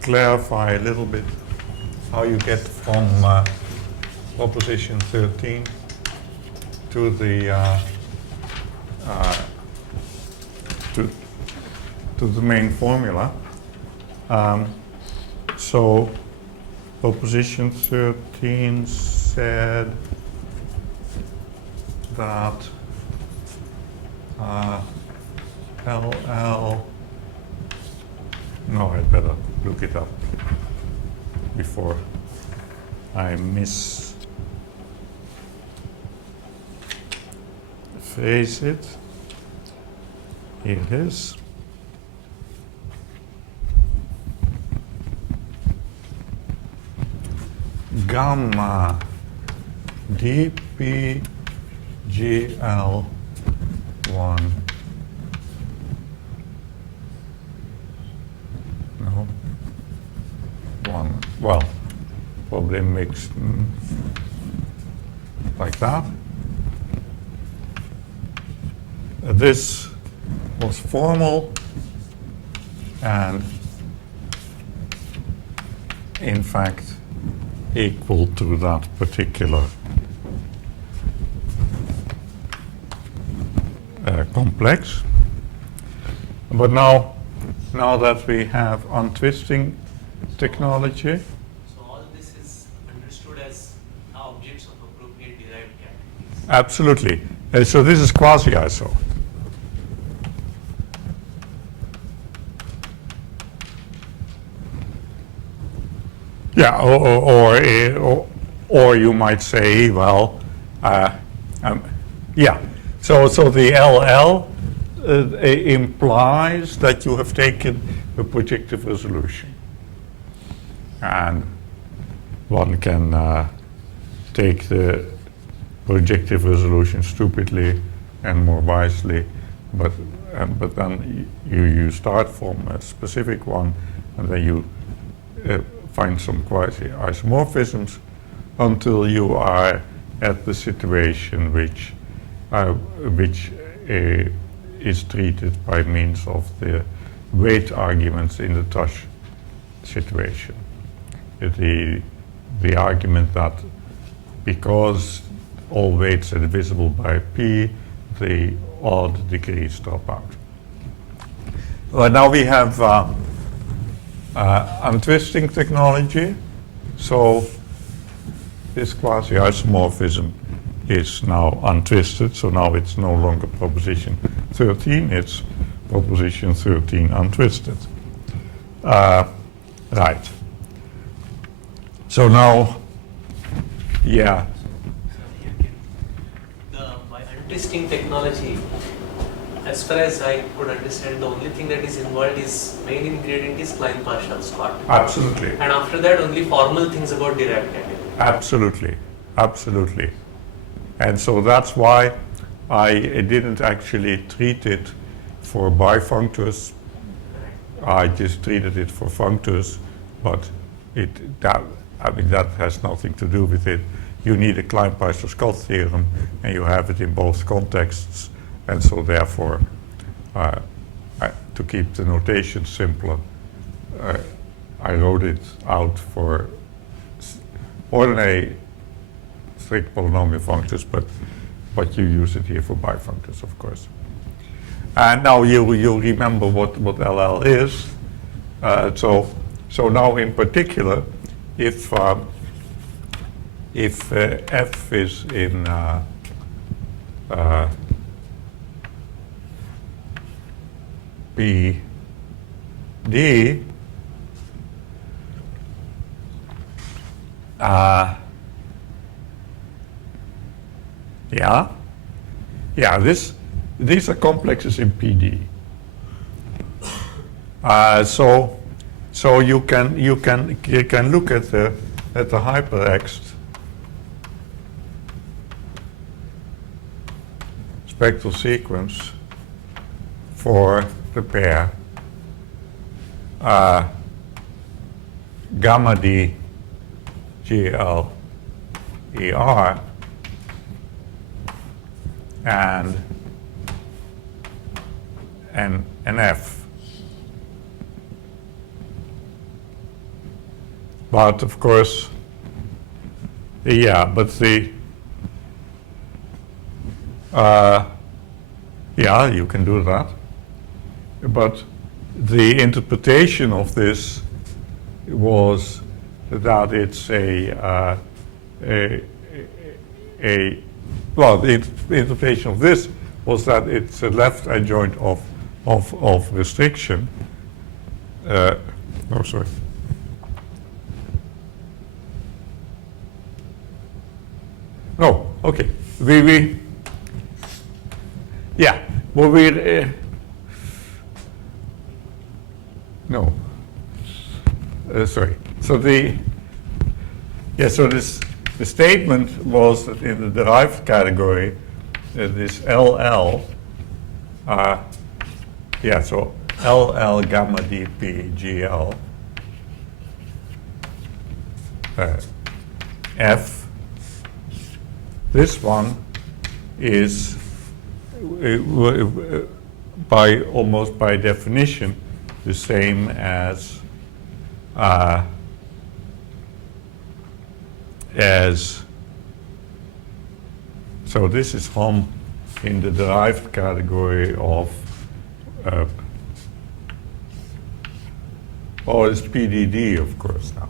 clarify a little bit how you get from proposition 13 to the to the main formula. So proposition 13 said that LL, no, I better look it up before I misphrase it. Here it is. Gamma dpgl1 no 1, well, probably mixed like that. This was formal, and in fact equal to that particular complex. But now that we have untwisting technology. So all this is understood as objects of appropriate derived categories. Absolutely. So this is quasi-iso. Yeah, or you might say, well, yeah. So the LL implies that you have taken a projective resolution, and one can take the projective resolution stupidly and more wisely, but then you start from a specific one, and then you find some quasi-isomorphisms until you are at the situation which is treated by means of the weight arguments in the Tosh situation. The argument that because all weights are divisible by p, the odd degrees drop out. Well, now we have untwisting technology, so this quasi-isomorphism is now untwisted, so now it's no longer proposition 13, it's proposition 13 untwisted. Right. So now, yeah. By untwisting technology, as far as I could understand, the only thing that is involved is main ingredient is Klein partial Scott. Absolutely. And after that, only formal things about derived category. Absolutely, absolutely. And so that's why I didn't actually treat it for bifunctors. I just treated it for functors, but that has nothing to do with it. You need a Klein-Peister-Scott theorem, and you have it in both contexts, and so therefore, to keep the notation simpler, I wrote it out for ordinary strict polynomial functors, but you use it here for bifunctors, of course. And now you'll remember what LL is. So now in particular, if F is in P D, these are complexes in PD. So you can look at the hypertext spectral sequence for the pair gamma D GL ER and F. But of course, yeah, but yeah, you can do that. But the interpretation of this was that it's well, the interpretation of this was that it's a left adjoint of restriction. Oh, sorry. No, okay. Yeah, well, no. Sorry. So the statement was that in the derived category, this LL, yeah, so LL gamma dp GL F, this one is almost by definition the same as so this is Hom in the derived category of oh, it's PDD, of course, now.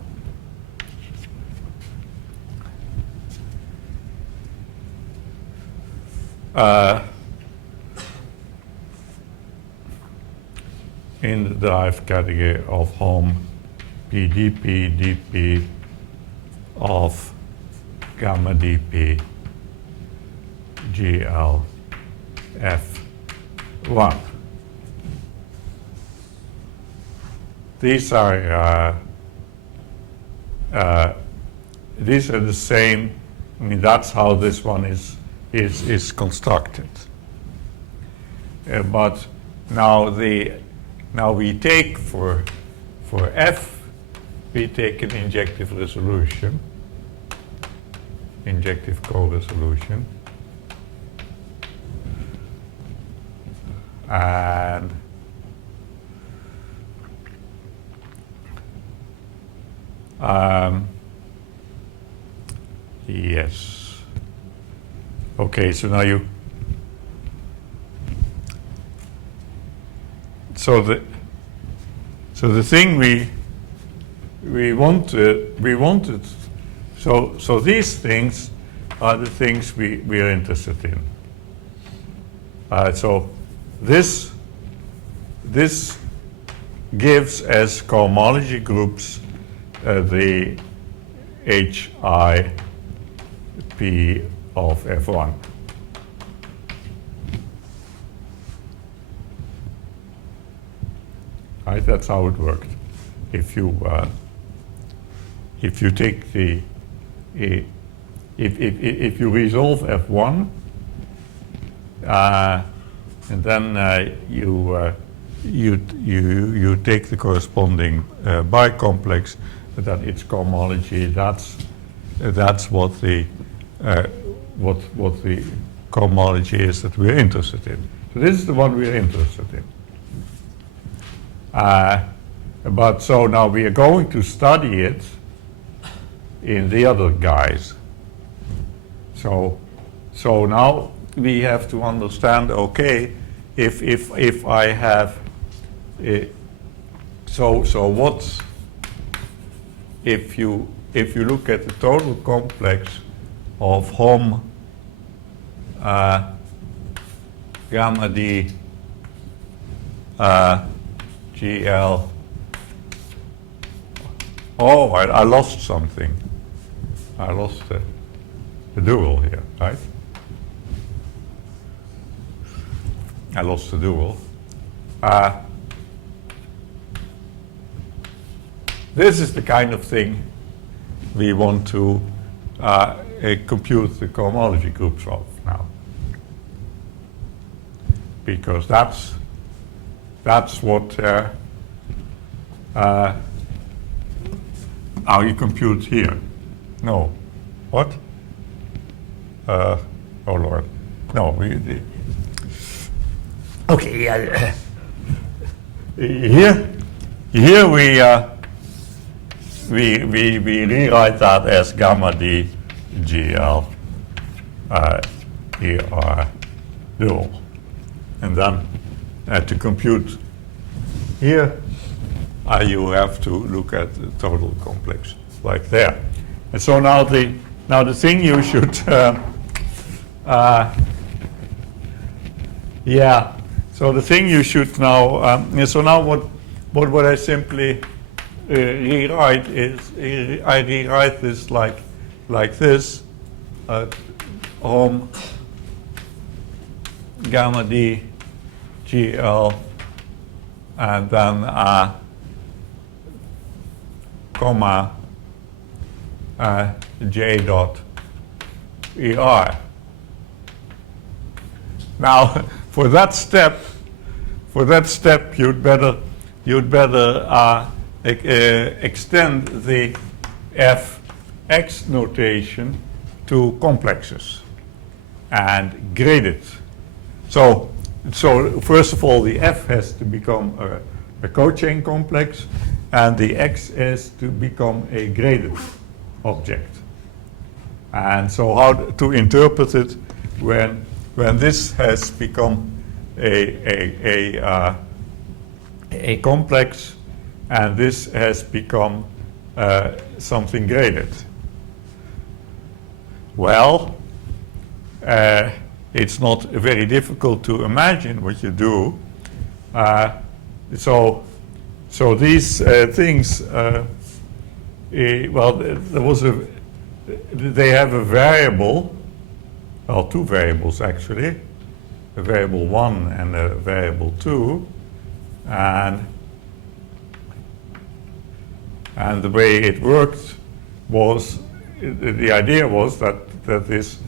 In the derived category of Hom PDP dp of gamma dp GL F1. These are the same. I mean, that's how this one is constructed. But now we take for F, we take an injective resolution, injective co-resolution, and yes. Okay, so now so the thing we wanted, so these things are the things we are interested in. So this gives as cohomology groups the HIP of F1. Right, that's how it worked. If you take the if you resolve F1 and then you take the corresponding bicomplex, that its cohomology. That's what the cohomology is that we're interested in. So this is the one we're interested in. But so now we are going to study it in the other guys. So now we have to understand. Okay, if I have so what's if you look at the total complex of Hom gamma d GL. Oh, I lost something. I lost the dual here, right? I lost the dual. This is the kind of thing we want to compute the cohomology groups of now, because that's what how you compute here. No, what? Oh Lord, no. Okay, here we rewrite that as gamma d GL ER dual. And then to compute here, you have to look at the total complex like there. And so now the thing you should yeah. So the thing you should now so now what I simply rewrite is I rewrite this like this gamma d GL and then comma J dot ER. Now for that step you'd better extend the fx notation to complexes and grade it. So first of all, the f has to become a cochain complex, and the x has to become a graded object. And so how to interpret it when this has become a complex and this has become something graded? Well, it's not very difficult to imagine what you do. So these things, well, they have a variable, well, two variables actually, a variable 1 and a variable 2, and the way it worked was, the idea was that this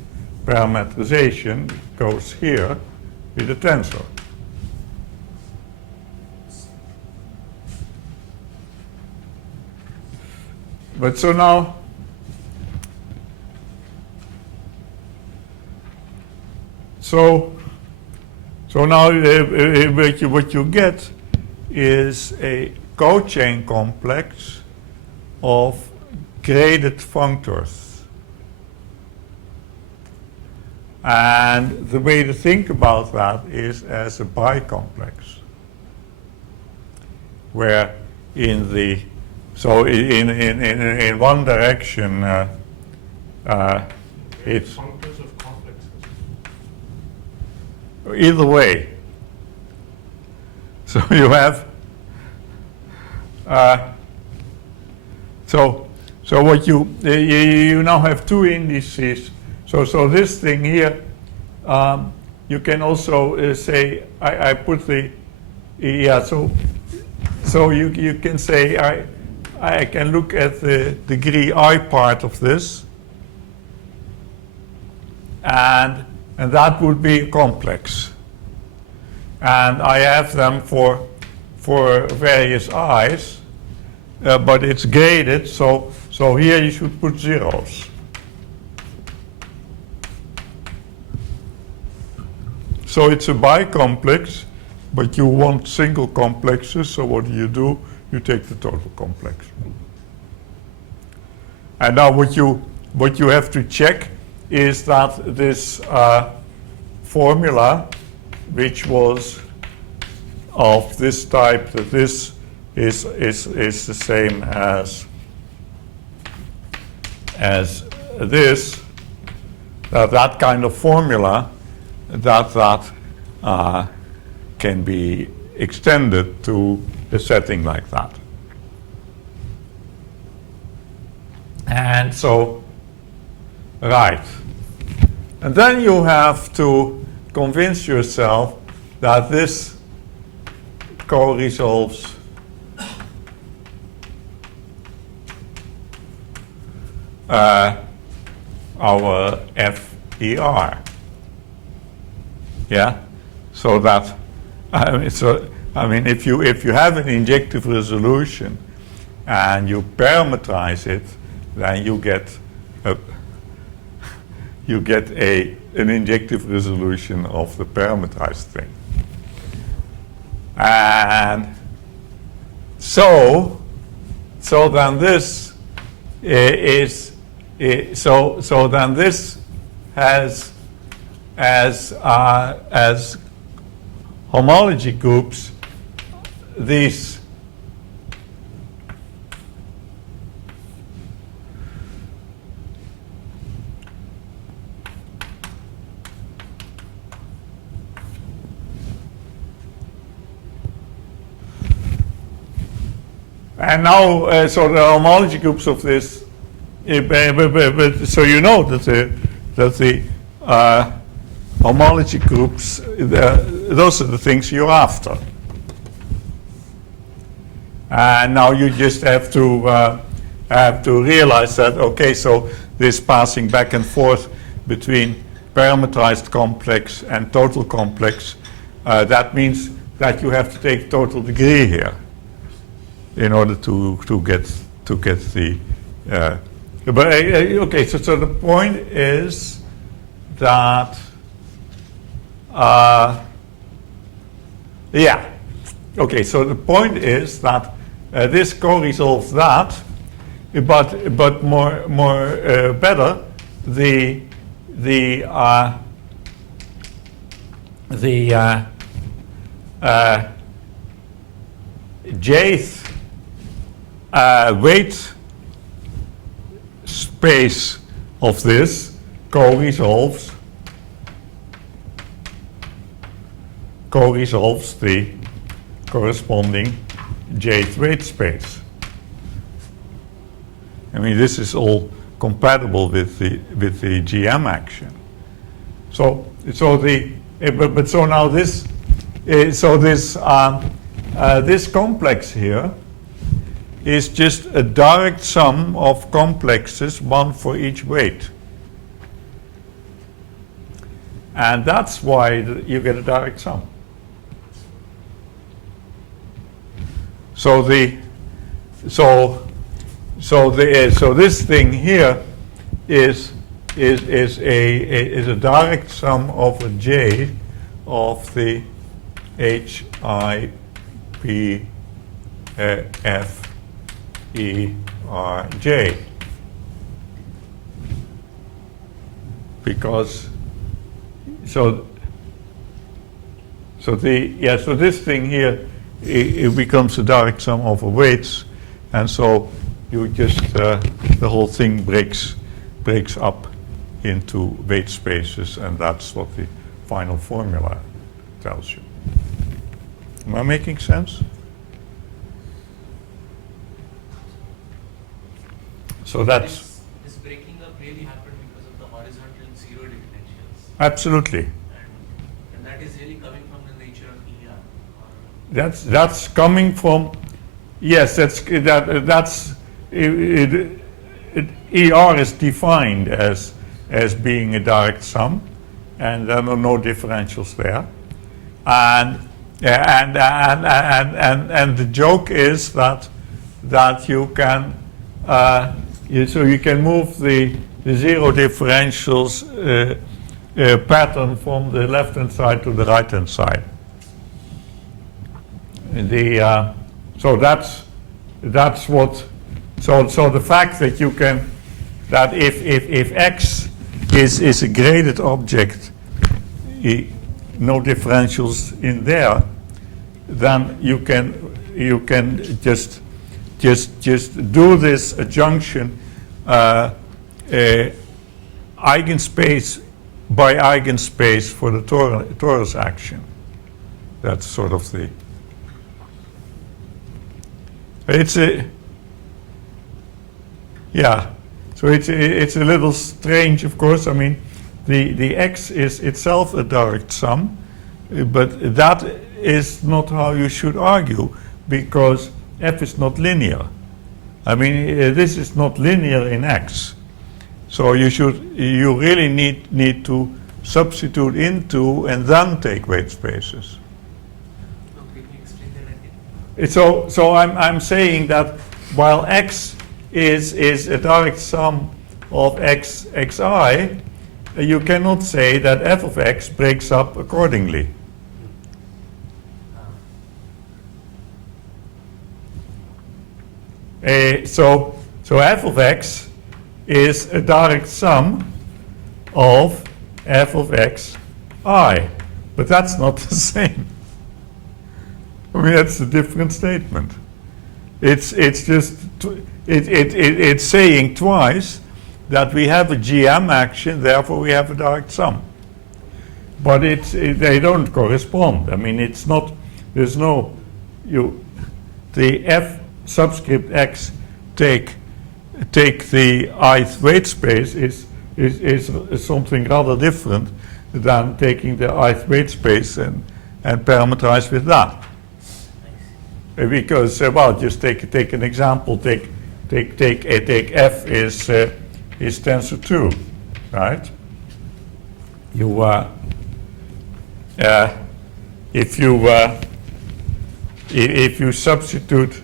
parametrization goes here with a tensor. But so now, what you get is a cochain complex of graded functors. And the way to think about that is as a bicomplex, where in one direction it's functors of complexes. either way. So you have so what you now have two indices. So this thing here, you can also say I put the So you can say I can look at the degree I part of this, and that would be complex. And I have them for various i's, but it's graded, so here you should put zeros. So it's a bicomplex, but you want single complexes, so what do? You take the total complex. And now what you have to check is that this formula, which was of this type, that this is the same as this, that kind of formula, that can be extended to a setting like that. And so, right. And then you have to convince yourself that this co-resolves our FER. Yeah? So that, if you have an injective resolution and you parameterize it, then you get an injective resolution of the parameterized thing. And so then this so then this has as homology groups these and now so the homology groups of this so you know that the homology groups, those are the things you're after. And now you just have to realize that, okay, so this passing back and forth between parametrized complex and total complex, that means that you have to take total degree here in order to get the okay, so the point is that yeah, okay, so the point is that this co-resolves that, but more better the jth weight space of this co-resolves the corresponding jth weight space. I mean, this is all compatible with the GM action. So now this this complex here is just a direct sum of complexes, one for each weight. And that's why you get a direct sum. So this thing here is a direct sum of a J of the H I P F E R J, because so this thing here it becomes a direct sum over weights, and so you just the whole thing breaks up into weight spaces, and that's what the final formula tells you. Am I making sense? So that's this breaking up really happened because of the horizontal zero differentials. Absolutely. And that is really coming from the nature of ER. That's coming from, yes, that's ER is defined as being a direct sum, and there are no differentials there, and the joke is that you can so you can move the zero differentials pattern from the left hand side to the right hand side. So that's what. So the fact that you can, that if X is a graded object, no differentials in there, then you can just do this adjunction eigenspace by eigenspace for the torus action. That's sort of the. It's a. Yeah, so it's a little strange, of course. I mean, the X is itself a direct sum, but that is not how you should argue, because F is not linear. I mean, this is not linear in X. So you really need to substitute into and then take weight spaces. Okay, can you explain that again? So I'm saying that while X is a direct sum of xi, you cannot say that f of x breaks up accordingly. So So f of x is a direct sum of f of x I. But that's not the same. I mean, that's a different statement. It's just, it's saying twice that we have a GM action, therefore we have a direct sum. But they don't correspond. I mean, it's not, there's no, the f subscript x take the ith weight space is something rather different than taking the ith weight space and parameterize with that. Because, well, just take an example. Take f is tensor 2, right? If you substitute,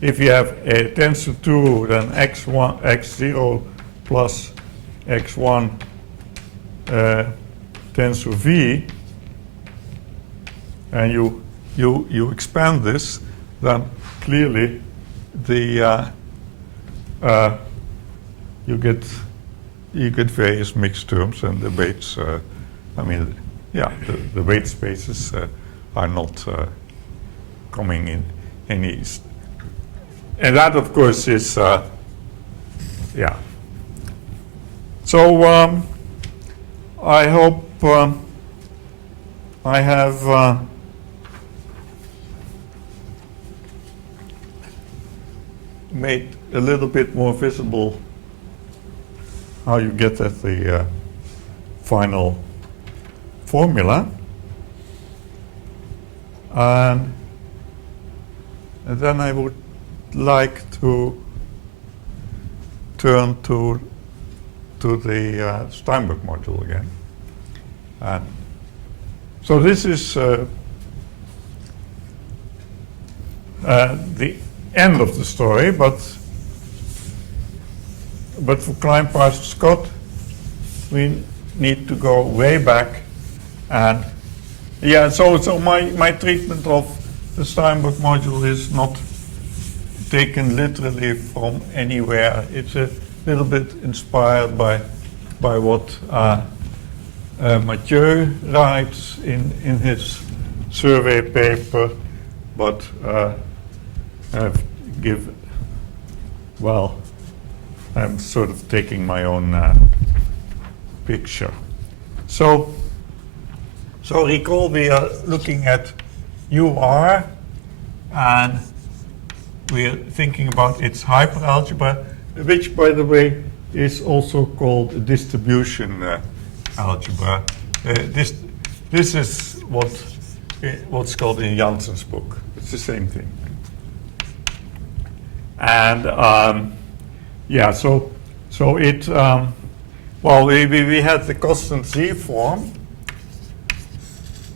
if you have a tensor 2, then x0 plus x1 tensor v, and you expand this, then clearly the you get various mixed terms, and the weights. I mean, yeah, the weight spaces are not coming in any. And that, of course, is yeah. So I hope I have. Made a little bit more visible how you get at the final formula. And then I would like to turn to the Steinberg module again. And so this is the end of the story, but for Klein-Parsons-Scott, we need to go way back, and yeah. So my treatment of the Steinberg module is not taken literally from anywhere. It's a little bit inspired by what Mathieu writes in his survey paper, but I'm sort of taking my own picture. So recall we are looking at UR, and we are thinking about its hyperalgebra, which, by the way, is also called a distribution algebra. This is what's called in Janssen's book. It's the same thing. And yeah, so it well, we had the constant Z form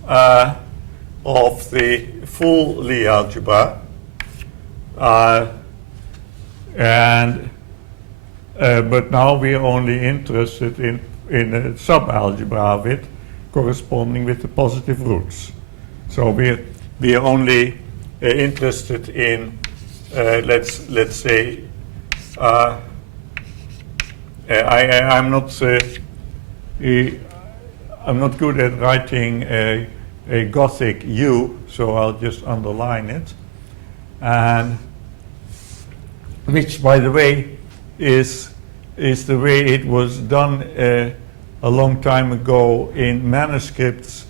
of the full Lie algebra, and but now we are only interested in a subalgebra of it, corresponding with the positive roots. So we are only interested in let's say I'm not good at writing a Gothic U, so I'll just underline it, and which, by the way, is the way it was done a long time ago in manuscripts,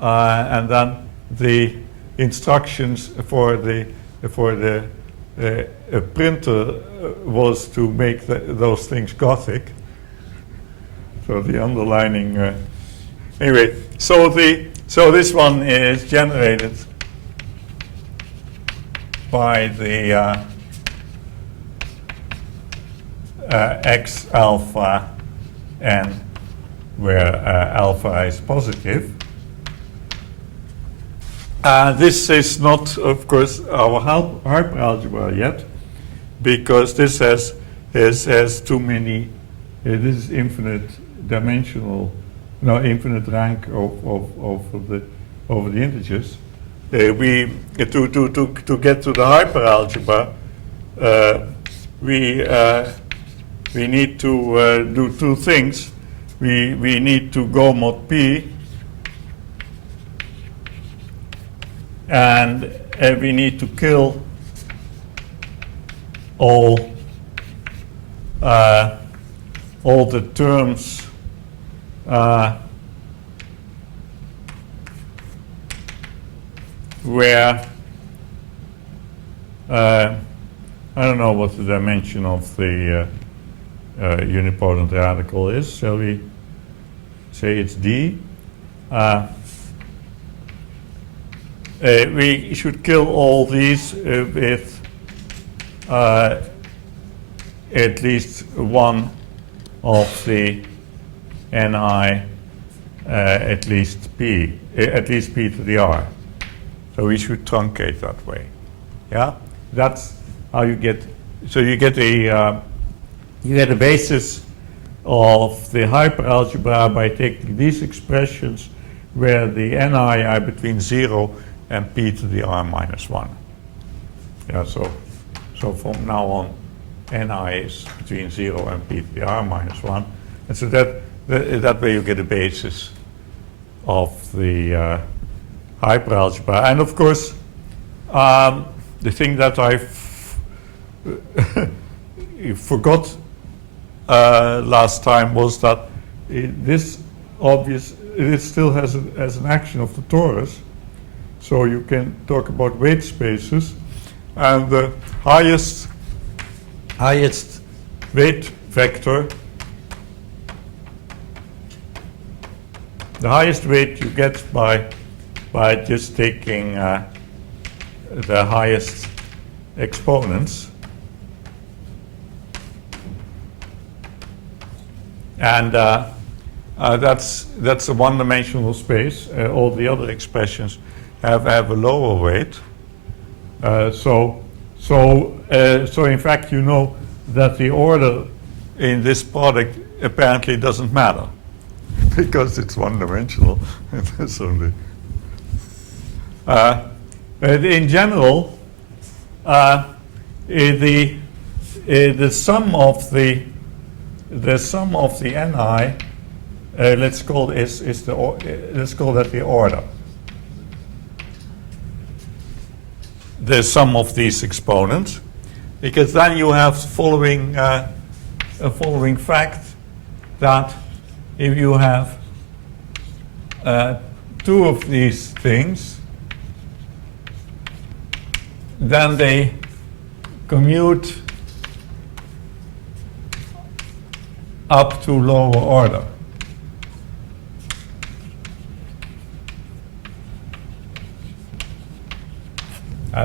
and then the instructions for the printer was to make those things Gothic. So the underlining. Anyway, so this one is generated by the X alpha n, where alpha is positive. This is not, of course, our hyperalgebra yet, because this has too many. This is infinite dimensional, no, infinite rank over the integers. To get to the hyperalgebra, we need to do two things. We need to go mod P, and we need to kill all the terms where I don't know what the dimension of the unipotent radical is. Shall we say it's D? We should kill all these with at least one of the ni at least p to the r. So we should truncate that way. Yeah, that's how you get. So you get a basis of the hyperalgebra by taking these expressions where the ni are between 0 and p to the r minus 1. Yeah, so from now on, ni is between 0 and p to the r minus 1. And so that way you get a basis of the hyperalgebra. And of course, the thing that I forgot last time was that this still has an action of the torus. So you can talk about weight spaces, and the highest weight vector, the highest weight you get by just taking the highest exponents, and that's a one-dimensional space. All the other expressions have a lower weight. So in fact, you know that the order in this product apparently doesn't matter because it's one-dimensional. It's only. But in general, the sum of the ni, let's call that the order. The sum of these exponents, because then you have a following fact that if you have two of these things, then they commute up to lower order.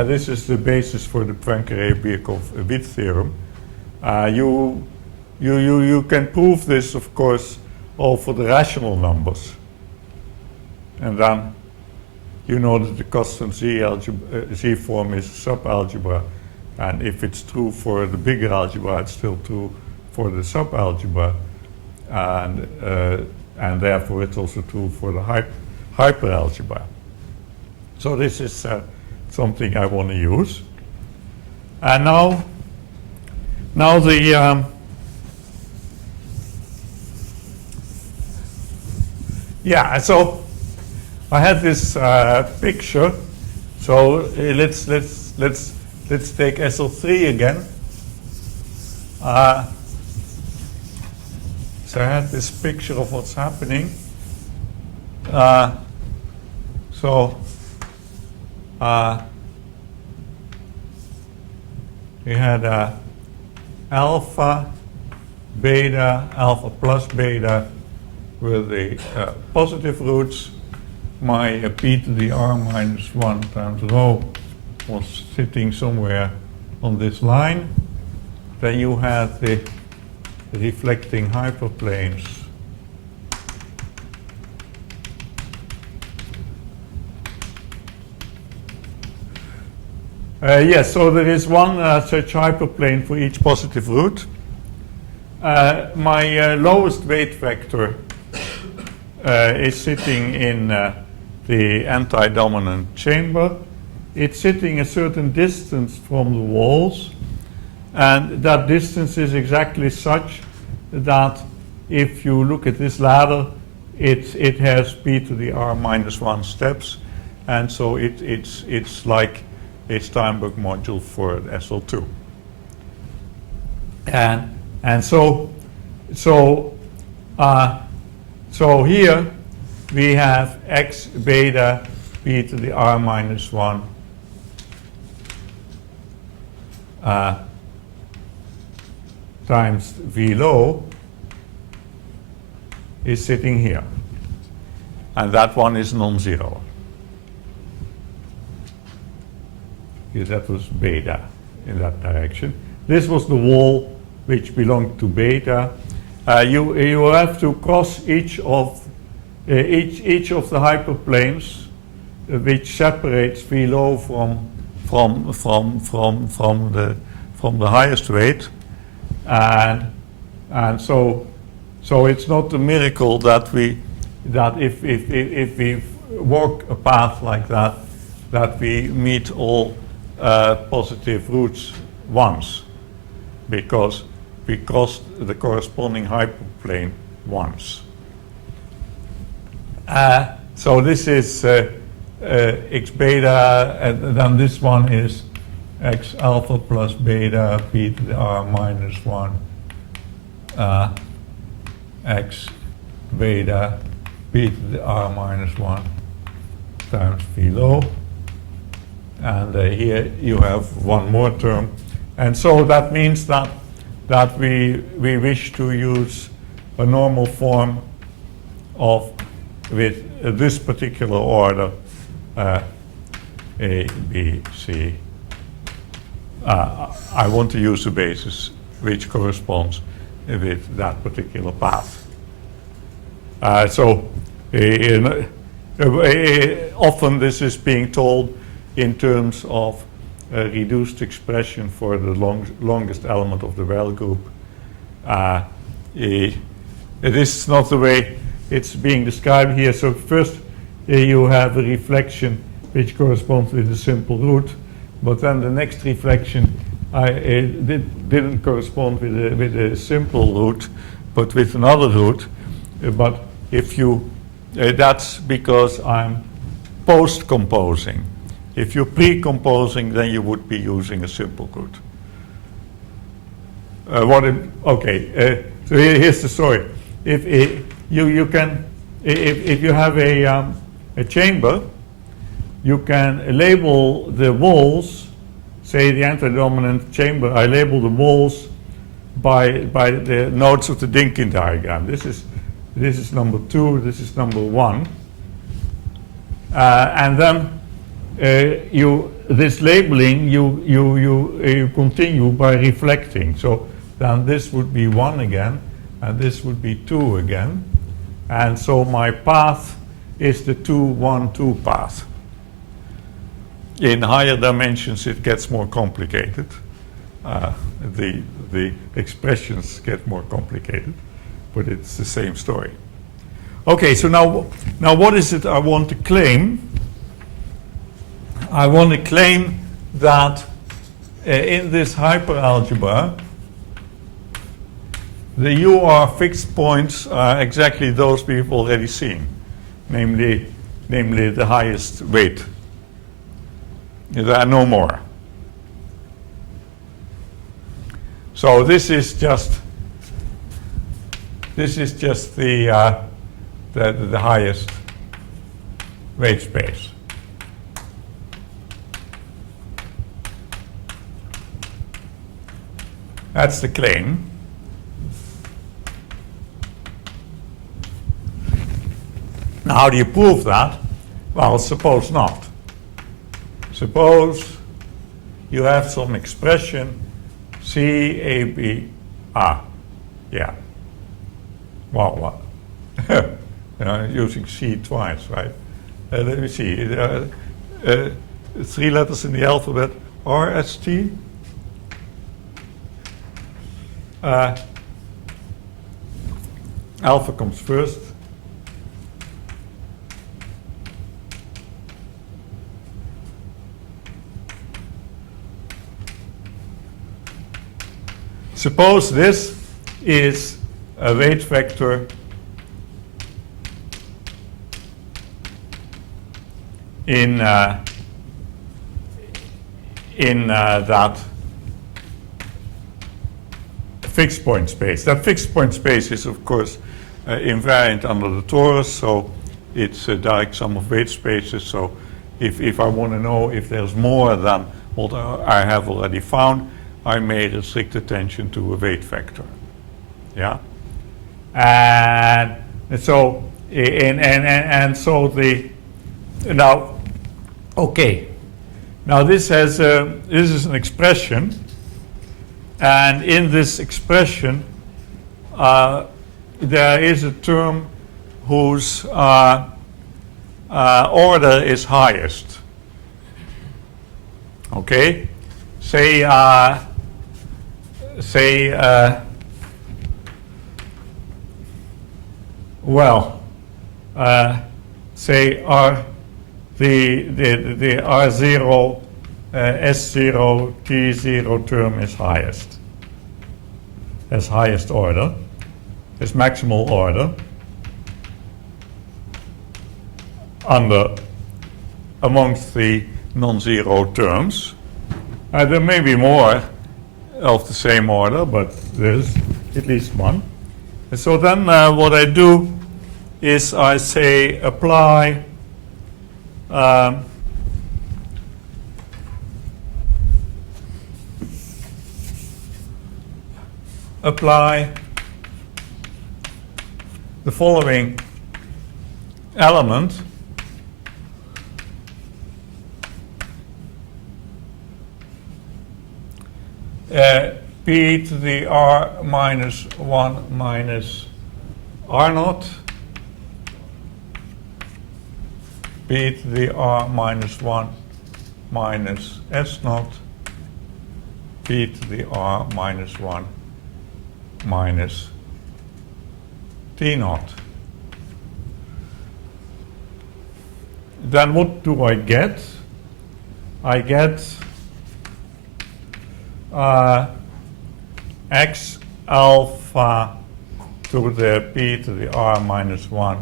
This is the basis for the Poincare-Birkhoff-Witt theorem. You can prove this, of course, all for the rational numbers. And then you know that the constant Z form is a subalgebra. And if it's true for the bigger algebra, it's still true for the subalgebra. And therefore, it's also true for the hyperalgebra. So this is something I want to use. And now the yeah, so I had this picture. So let's take SL3 again. So I had this picture of what's happening. We had alpha, beta, alpha plus beta with the positive roots. My p to the r minus 1 times rho was sitting somewhere on this line. Then you had the reflecting hyperplanes. Yes, so there is one such hyperplane for each positive root. My lowest weight vector is sitting in the anti-dominant chamber. It's sitting a certain distance from the walls, And that distance is exactly such that if you look at this ladder, it has p to the r minus 1 steps, and so it's like a Steinberg module for SL2. And so here we have x beta p to the r minus 1 times v low is sitting here. And that one is non-zero. That was beta in that direction. This was the wall which belonged to beta. You have to cross each of the hyperplanes which separates v low from the highest weight, and so it's not a miracle that if we walk a path like that we meet all positive roots once, because we crossed the corresponding hyperplane once. So this is x beta, and then this one is x alpha plus beta p to the r minus 1 x beta p to the r minus 1 times v low. And here you have one more term. And so that means that we wish to use a normal form of, with this particular order, A, B, C. I want to use a basis which corresponds with that particular path. Often this is being told in terms of a reduced expression for the longest element of the well group. It is not the way it's being described here. So first you have a reflection which corresponds with a simple root, but then the next reflection didn't correspond with a simple root, but with another root. But if you, that's because I'm post-composing. If you're pre-composing, then you would be using a simple root. So here's the story. If you have a chamber, you can label the walls. Say the antidominant chamber, I label the walls by the nodes of the Dynkin diagram. This is number 2. This is number 1, and then this labeling you continue by reflecting. So then this would be 1 again, and this would be 2 again, and so my path is the 2, 1, 2 path. In higher dimensions, it gets more complicated. The expressions get more complicated, but it's the same story. Okay, so now what is it I want to claim? I want to claim that in this hyperalgebra, the UR fixed points are exactly those we've already seen, namely the highest weight. There are no more. So this is just the highest weight space. That's the claim. Now, how do you prove that? Well, suppose not. Suppose you have some expression C, A, B, yeah. Well, using C twice, right? Let me see. 3 letters in the alphabet, R, S, T. Alpha comes first. suppose this is a weight vector in that fixed point space. That fixed point space is, of course, invariant under the torus, so it's a direct sum of weight spaces. So if I want to know if there's more than what I have already found, I may restrict attention to a weight vector. Yeah, and so so the now, okay. Now this has this is an expression, and in this expression there is a term whose order is highest. Okay, say say the R0, S0, T0 term is highest. As highest order, is maximal order amongst the non-zero terms. There may be more of the same order, but there's at least one. And so then what I do is I say apply apply the following element p to the r minus 1 minus r naught, p to the r minus 1 minus s naught, p to the r minus 1 minus t naught. Then what do I get? I get x alpha to the p to the r minus 1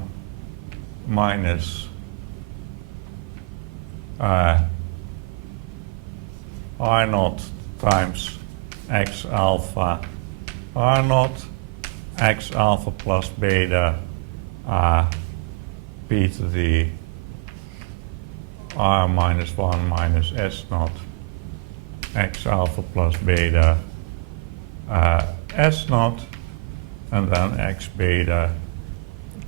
minus r naught times x alpha r naught, x alpha plus beta p to the r minus 1 minus s naught, x alpha plus beta s naught, and then x beta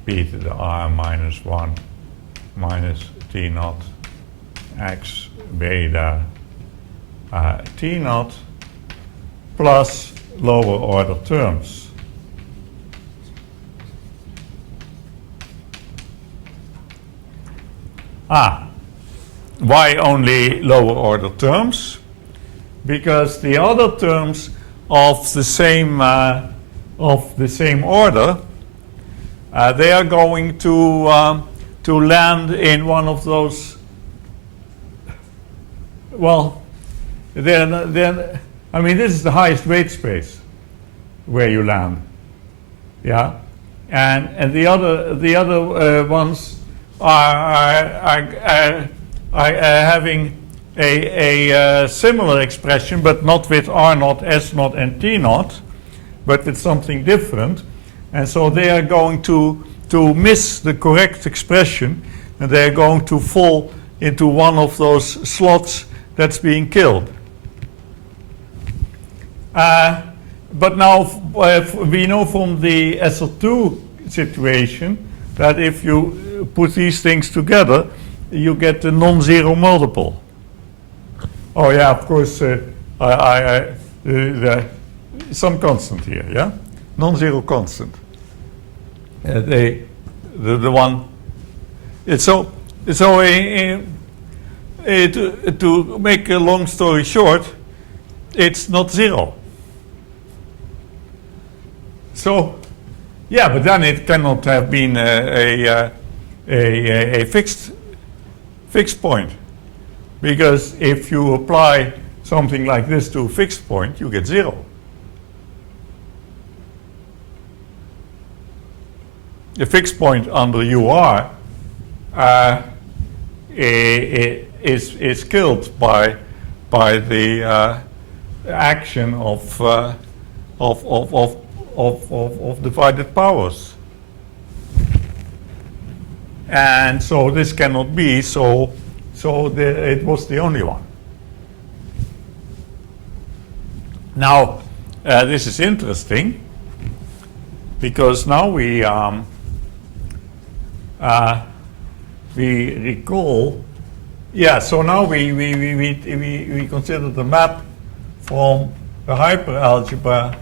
p to the r minus 1 minus t naught, x beta t naught, plus lower order terms. Why only lower order terms? Because the other terms of the same order, they are going to land in one of those. Well, then I mean, this is the highest weight space where you land. Yeah, and the other ones are having a similar expression, but not with R naught, S naught, and T naught, but with something different. And so they are going to miss the correct expression, and they are going to fall into one of those slots that's being killed. But now we know from the SL2 situation that if you put these things together, you get a non-zero multiple. Oh yeah, of course, some constant here, yeah? Non-zero constant. The one. To make a long story short, it's not zero. So, yeah, but then it cannot have been a fixed point, because if you apply something like this to a fixed point, you get zero. the fixed point under UR is killed by the action of divided powers. And so this cannot be, so it was the only one. Now, this is interesting, because now we recall, yeah, so now we consider the map from the hyperalgebra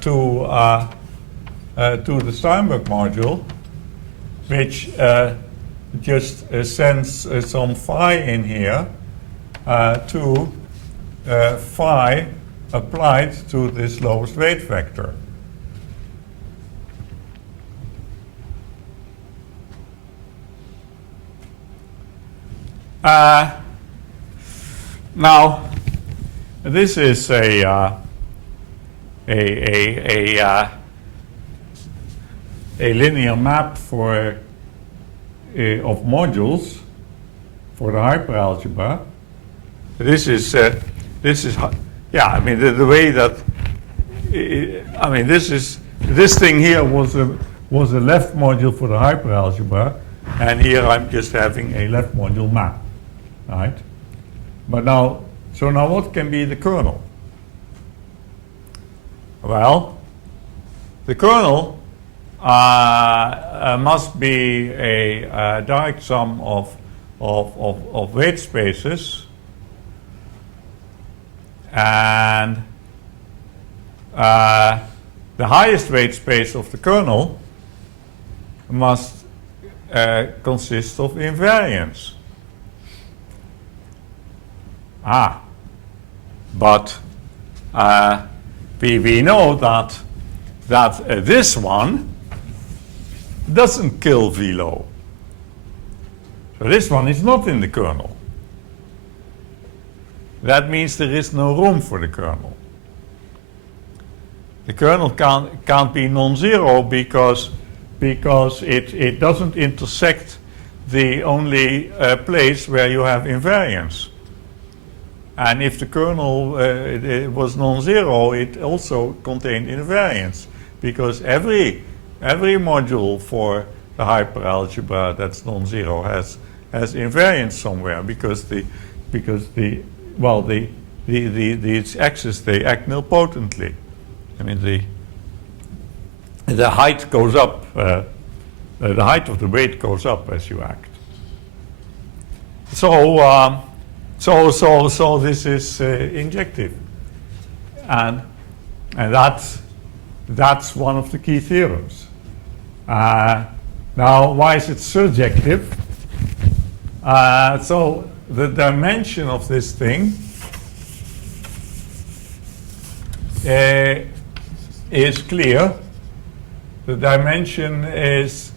to the Steinberg module, which just sends some phi in here to phi applied to this lowest weight vector. Now, this is a linear map for of modules for the hyperalgebra. This is yeah. I mean the way that I mean this thing here was a left module for the hyperalgebra, and here I'm just having a left module map, right? But now, so now what can be the kernel? Well, the kernel must be a direct sum of weight spaces, and the highest weight space of the kernel must consist of invariance. But we know that this one doesn't kill V-low. So this one is not in the kernel. That means there is no room for the kernel. The kernel can't be non-zero because it doesn't intersect the only place where you have invariance. And if the kernel it was non-zero, it also contained invariance, because every module for the hyperalgebra that's non-zero has invariance somewhere, because these axes, they act nilpotently. I mean the height goes up, the height of the weight goes up as you act. So this is injective, and that's one of the key theorems. Now, why is it surjective? So the dimension of this thing is clear. The dimension is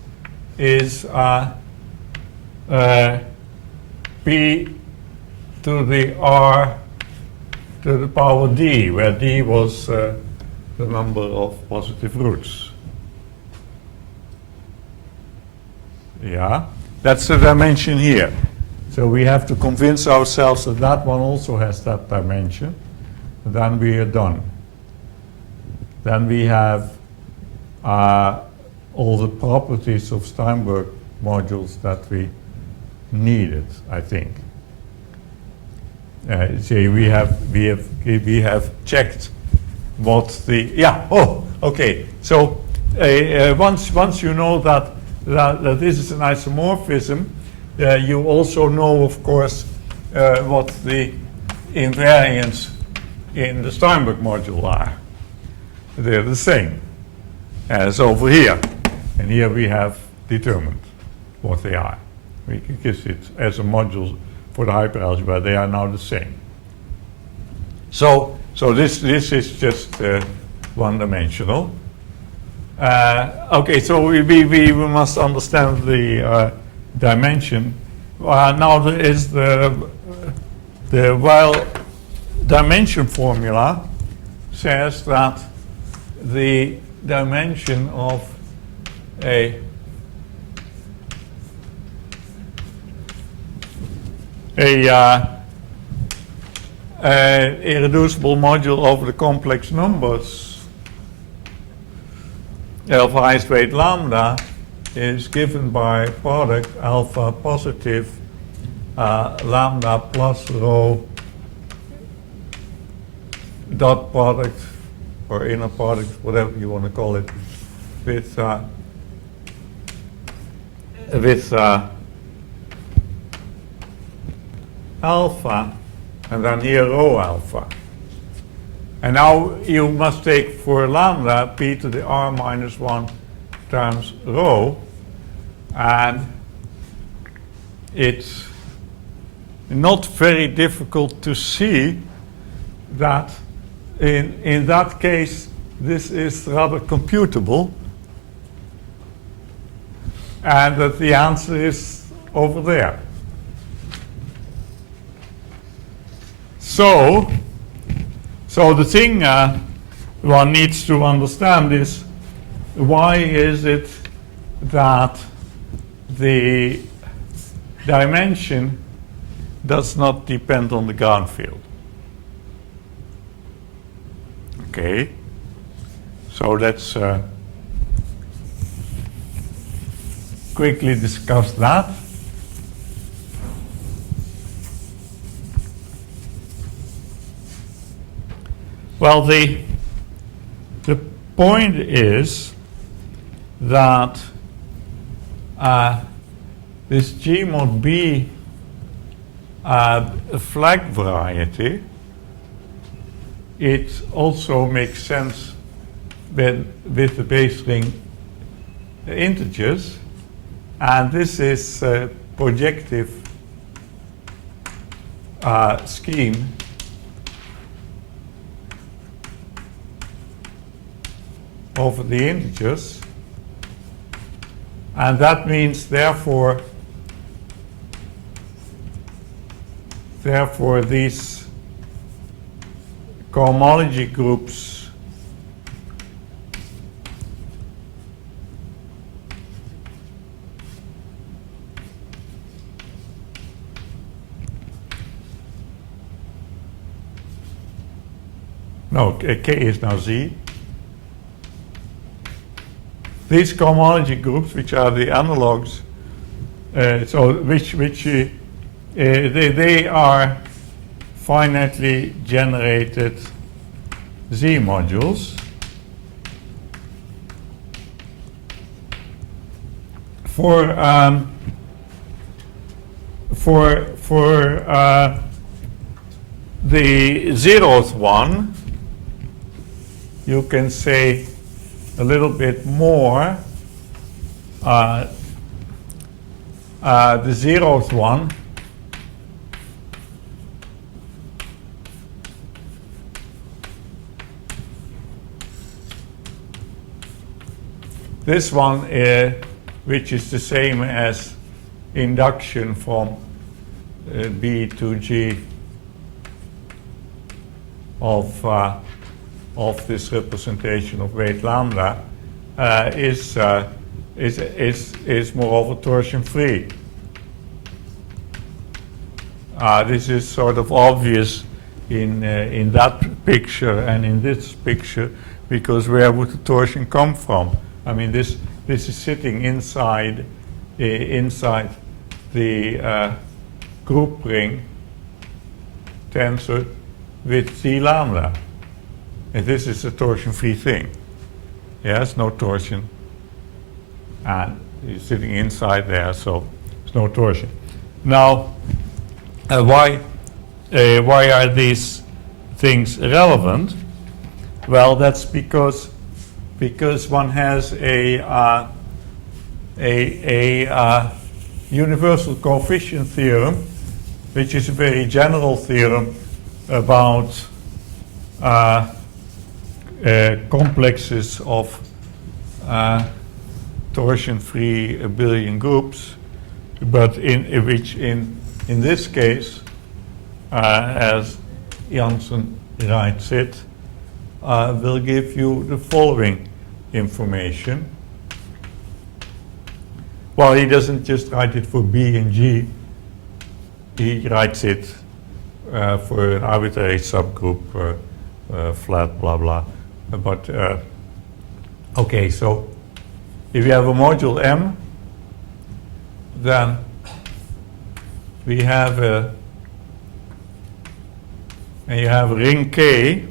p to the r to the power d, where d was the number of positive roots. Yeah, that's the dimension here. So we have to convince ourselves that that one also has that dimension. Then we are done. Then we have all the properties of Steinberg modules that we needed, I think. See, we have checked what the okay. So once you know that this is an isomorphism, you also know, of course, what the invariants in the Steinberg module are. They're the same as over here, and here we have determined what they are. We can kiss it as a module for the hyperalgebra. They are now the same. So this is just one-dimensional. Okay, so we must understand the dimension. Now there is the dimension formula says that the dimension of a irreducible module over the complex numbers of highest weight lambda is given by product alpha positive lambda plus rho dot product or inner product, whatever you want to call it, with alpha, and then here rho alpha. And now you must take for lambda p to the r minus 1 times rho, and it's not very difficult to see that in that case this is rather computable, and that the answer is over there. So the thing one needs to understand is, why is it that the dimension does not depend on the ground field? Okay, so let's quickly discuss that. Well, the point is that this G mod B flag variety, it also makes sense with the base ring integers, and this is a projective scheme over the integers, and that means therefore these cohomology groups K is now Z. These cohomology groups, which are the analogs, they are finitely generated Z modules for the zeroth one. You can say a little bit more. The zeroth one this one, which is the same as induction from B to G of this representation of weight lambda, is moreover torsion free. This is sort of obvious in that picture and in this picture, because where would the torsion come from? I mean, this is sitting inside the group ring tensor with Z lambda. And this is a torsion-free thing. Yes, no torsion. And it's sitting inside there, so there's no torsion. Now, why are these things relevant? Well, that's because one has a universal coefficient theorem, which is a very general theorem about complexes of torsion-free abelian groups, but in which in this case, as Janssen writes it, will give you the following information. Well, he doesn't just write it for B and G. He writes it for an arbitrary subgroup, flat, blah, blah. But, okay, so if you have a module M, then we have and you have ring K,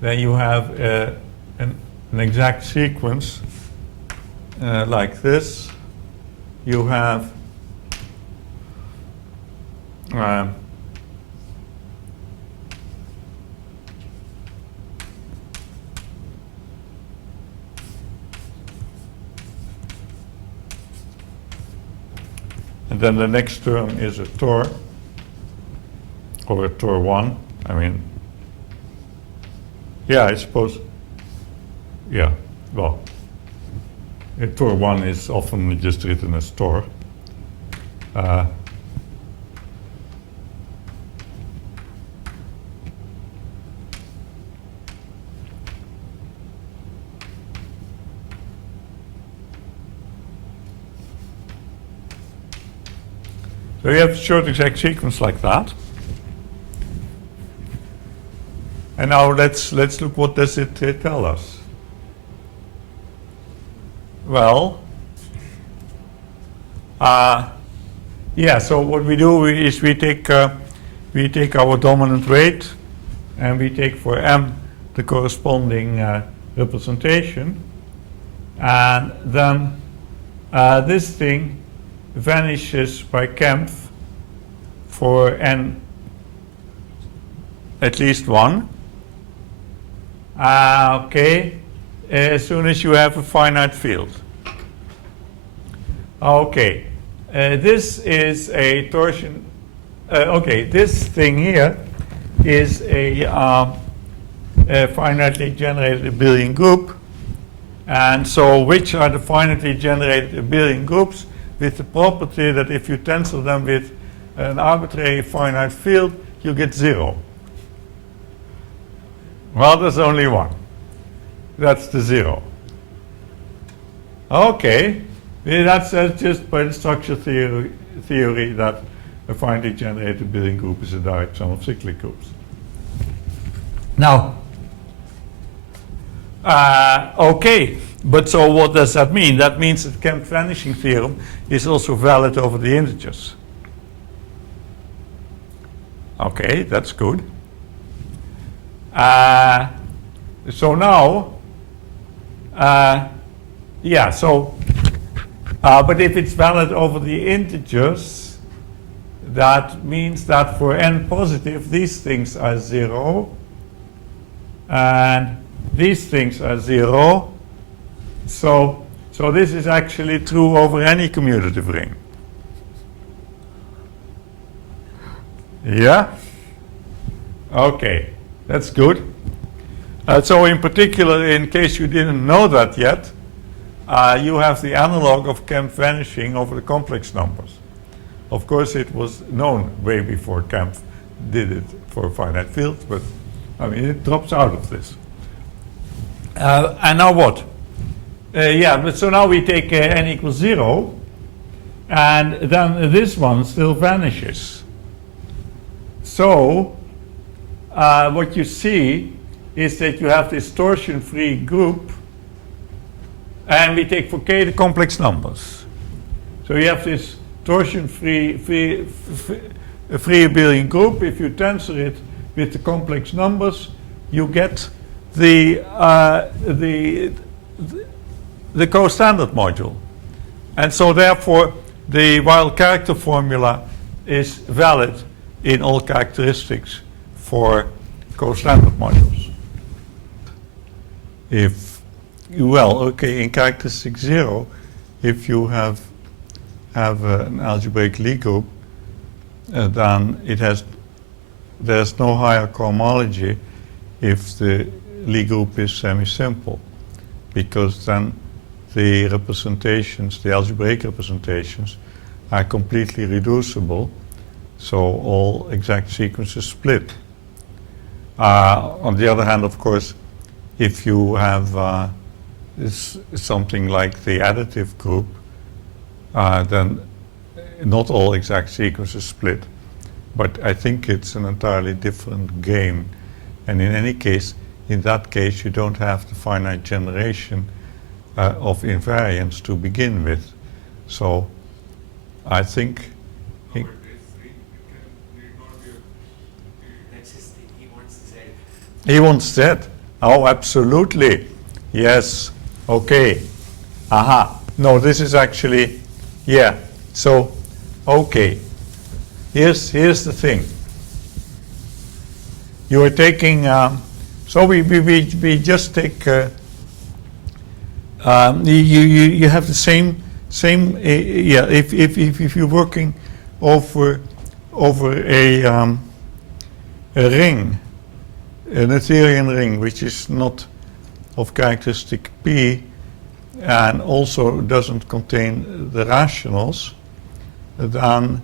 then you have an exact sequence like this. You have and then the next term is a Tor, or a Tor 1. I mean, yeah, I suppose, yeah, well, a Tor 1 is often just written as Tor. So you have a short exact sequence like that. And now let's look, what does it tell us? Well, yeah, so what we do is we take our dominant weight, and we take for M the corresponding representation, and then this thing vanishes by Kempf for n at least 1. Okay, as soon as you have a finite field. Okay, this is a torsion. Okay, this thing here is a finitely generated abelian group. And so which are the finitely generated abelian groups with the property that if you tensor them with an arbitrary finite field, you get 0? Well, there's only one. That's the 0. Okay, that's just by the structure theory that a finitely generated abelian group is a direct sum of cyclic groups. Now, okay, but so what does that mean? That means that Kempf vanishing theorem is also valid over the integers. Okay, that's good. So now, yeah, so, but if it's valid over the integers, that means that for n positive, these things are 0, and these things are 0. So this is actually true over any commutative ring. Yeah? Okay, that's good. So in particular, in case you didn't know that yet, you have the analog of Kempf vanishing over the complex numbers. Of course, it was known way before Kempf did it for finite fields, but I mean, it drops out of this. And now what? Yeah, but so now we take n equals 0, and then this one still vanishes. So what you see is that you have this torsion-free group, and we take for k the complex numbers. So you have this torsion-free free abelian group. If you tensor it with the complex numbers, you get the co-standard module. And so therefore the Weil character formula is valid in all characteristics for co-standard modules. If, well, okay, in characteristic 0, if you have an algebraic Lie group, then there's no higher cohomology if the Lie group is semi-simple, because then the representations, the algebraic representations, are completely reducible, so all exact sequences split. On the other hand, of course, if you have something like the additive group, then not all exact sequences split. But I think it's an entirely different game. And in any case, in that case, you don't have the finite generation of invariants to begin with. So I think No, but it's need not be a That's his thing. He wants Z. he wants that. Oh, absolutely. Yes. Okay. Aha. No, this is actually, yeah. So, okay. Here's the thing. You are taking, so we just take, you have the same, yeah, if you're working over a ring, an Euclidean ring, which is not of characteristic P and also doesn't contain the rationals, then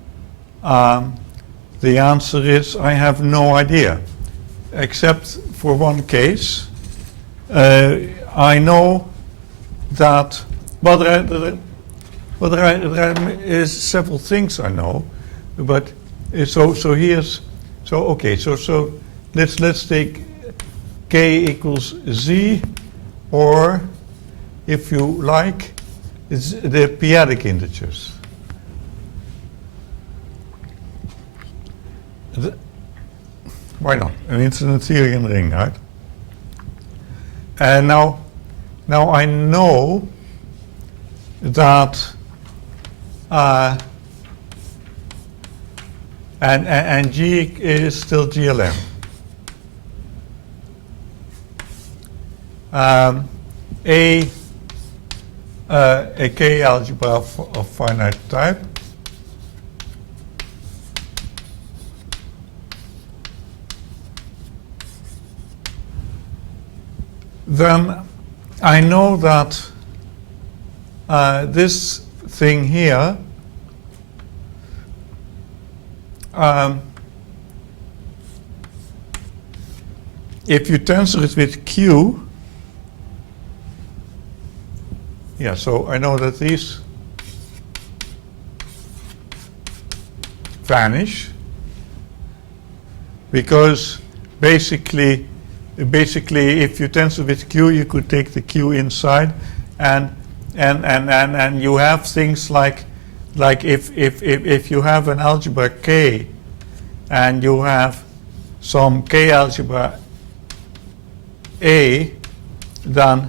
the answer is I have no idea, except for one case. I know that, well, there is several things I know, but so okay, so let's take k equals z, or if you like, it's the p-adic integers. Why not? And it's an Euclidean ring, right? And now I know that and G is still GLM. A K algebra of finite type. Then I know that this thing here if you tensor it with Q, yeah, so I know that these vanish because basically if you tensor with Q, you could take the Q inside and you have things like if you have an algebra K and you have some K algebra A, then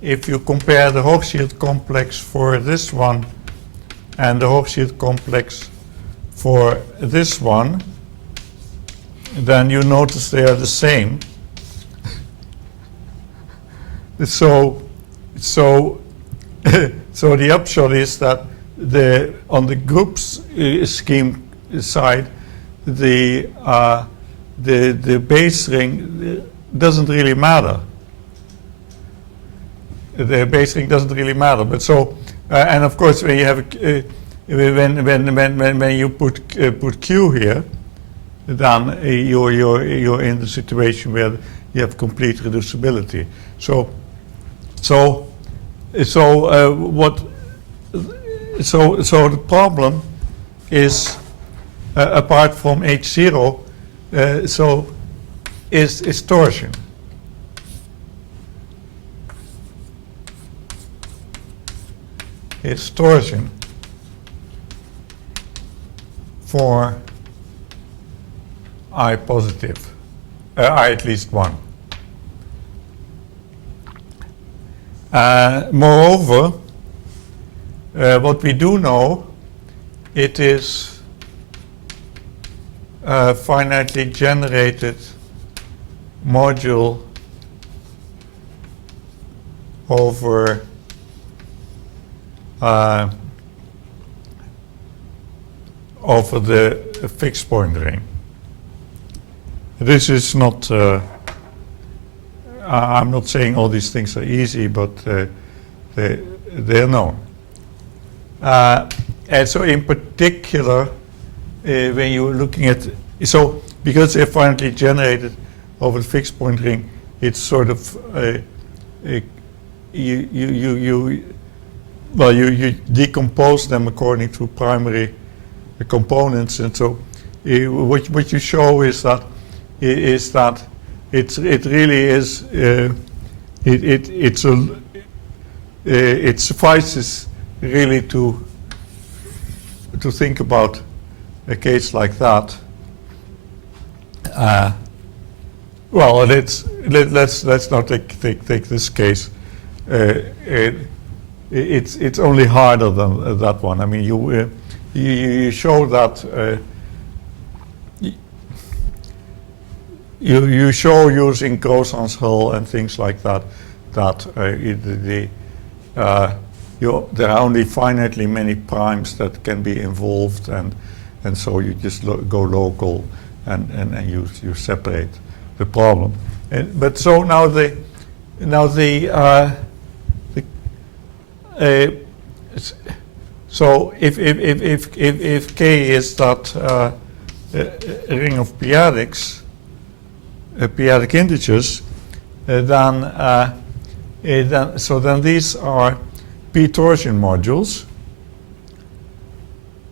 if you compare the Hochschild complex for this one and the Hochschild complex for this one, then you notice they are the same. So the upshot is that on the groups scheme side, the base ring doesn't really matter. The base ring doesn't really matter. But so and of course when you have when you put Q here, then you're in the situation where you have complete reducibility. So the problem is apart from H0, is torsion. It's torsion for I positive, I at least one. Moreover, what we do know, it is a finitely generated module over the fixed point ring. This is not, I'm not saying all these things are easy, but they're known. And so in particular, when you're looking at, so because they're finitely generated over the fixed point ring, it's sort of, well, you decompose them according to primary components, and so what you show is that it really is it suffices really to think about a case like that. Well, let's not take this case. It's only harder than that one. I mean, you show that you show using Grosjean's hull and things like that there are only finitely many primes that can be involved, and so you just go local and you separate the problem. But so now so if K is that a ring of periodics, periodic integers, then these are p torsion modules,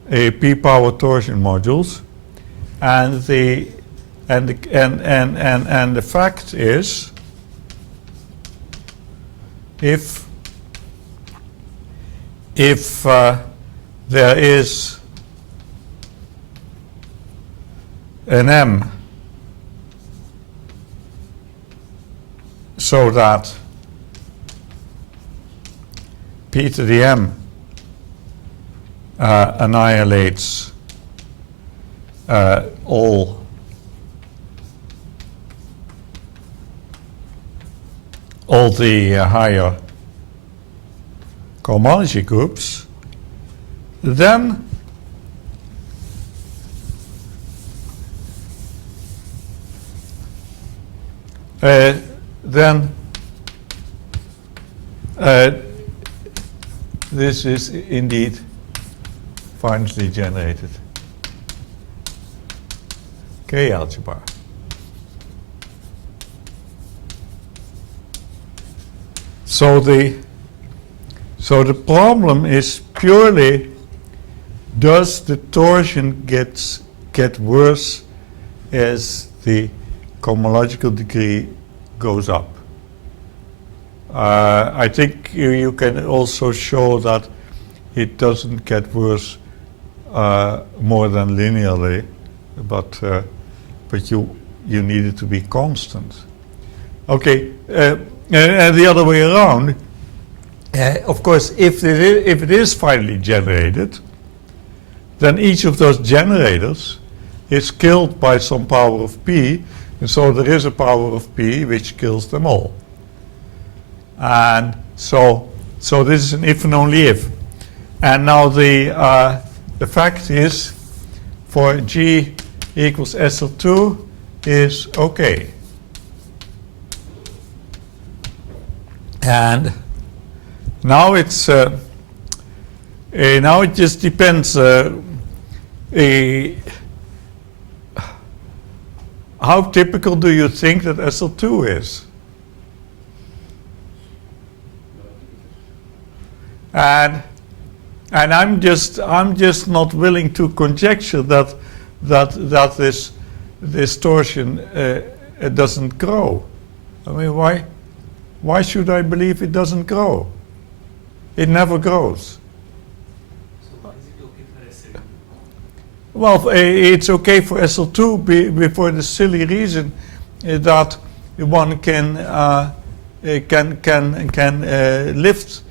p power torsion modules, and the fact is, if there is an M so that p to the m annihilates all the higher cohomology groups, then this is indeed finitely generated K algebra. So the problem is purely, does the torsion get worse as the cohomological degree goes up? I think you can also show that it doesn't get worse more than linearly, but you need it to be constant. Okay, and the other way around. Of course, if it is finally generated, then each of those generators is killed by some power of p, and so there is a power of p which kills them all. And so this is an if and only if. And now the fact is, for G equals SL2 is okay. And now it's now it just depends how typical do you think that SL2 is? And I'm just not willing to conjecture that this torsion doesn't grow. I mean, why should I believe it doesn't grow? It never grows. So is it okay for SL2? Well, it's okay for SL2 for the silly reason that one can lift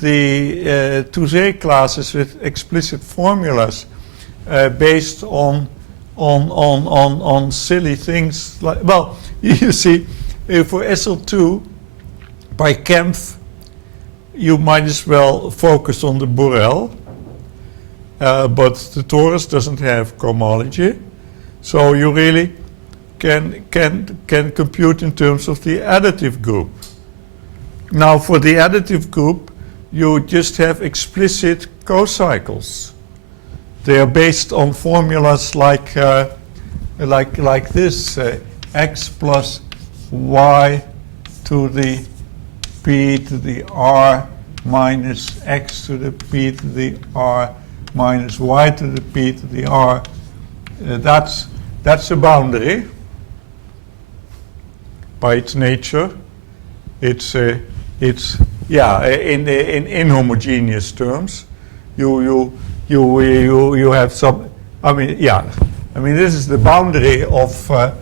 the Touset classes with explicit formulas based on silly things like, well, you see, for SL2 by Kempf, you might as well focus on the Borel, but the torus doesn't have cohomology, so you really can compute in terms of the additive group. Now, for the additive group, you just have explicit cocycles. They are based on formulas like this: x plus y to the p to the r minus x to the p to the r minus y to the p to the r. That's a boundary by its nature. It's yeah, in inhomogeneous terms. You have some. I mean, yeah. I mean, this is the boundary of the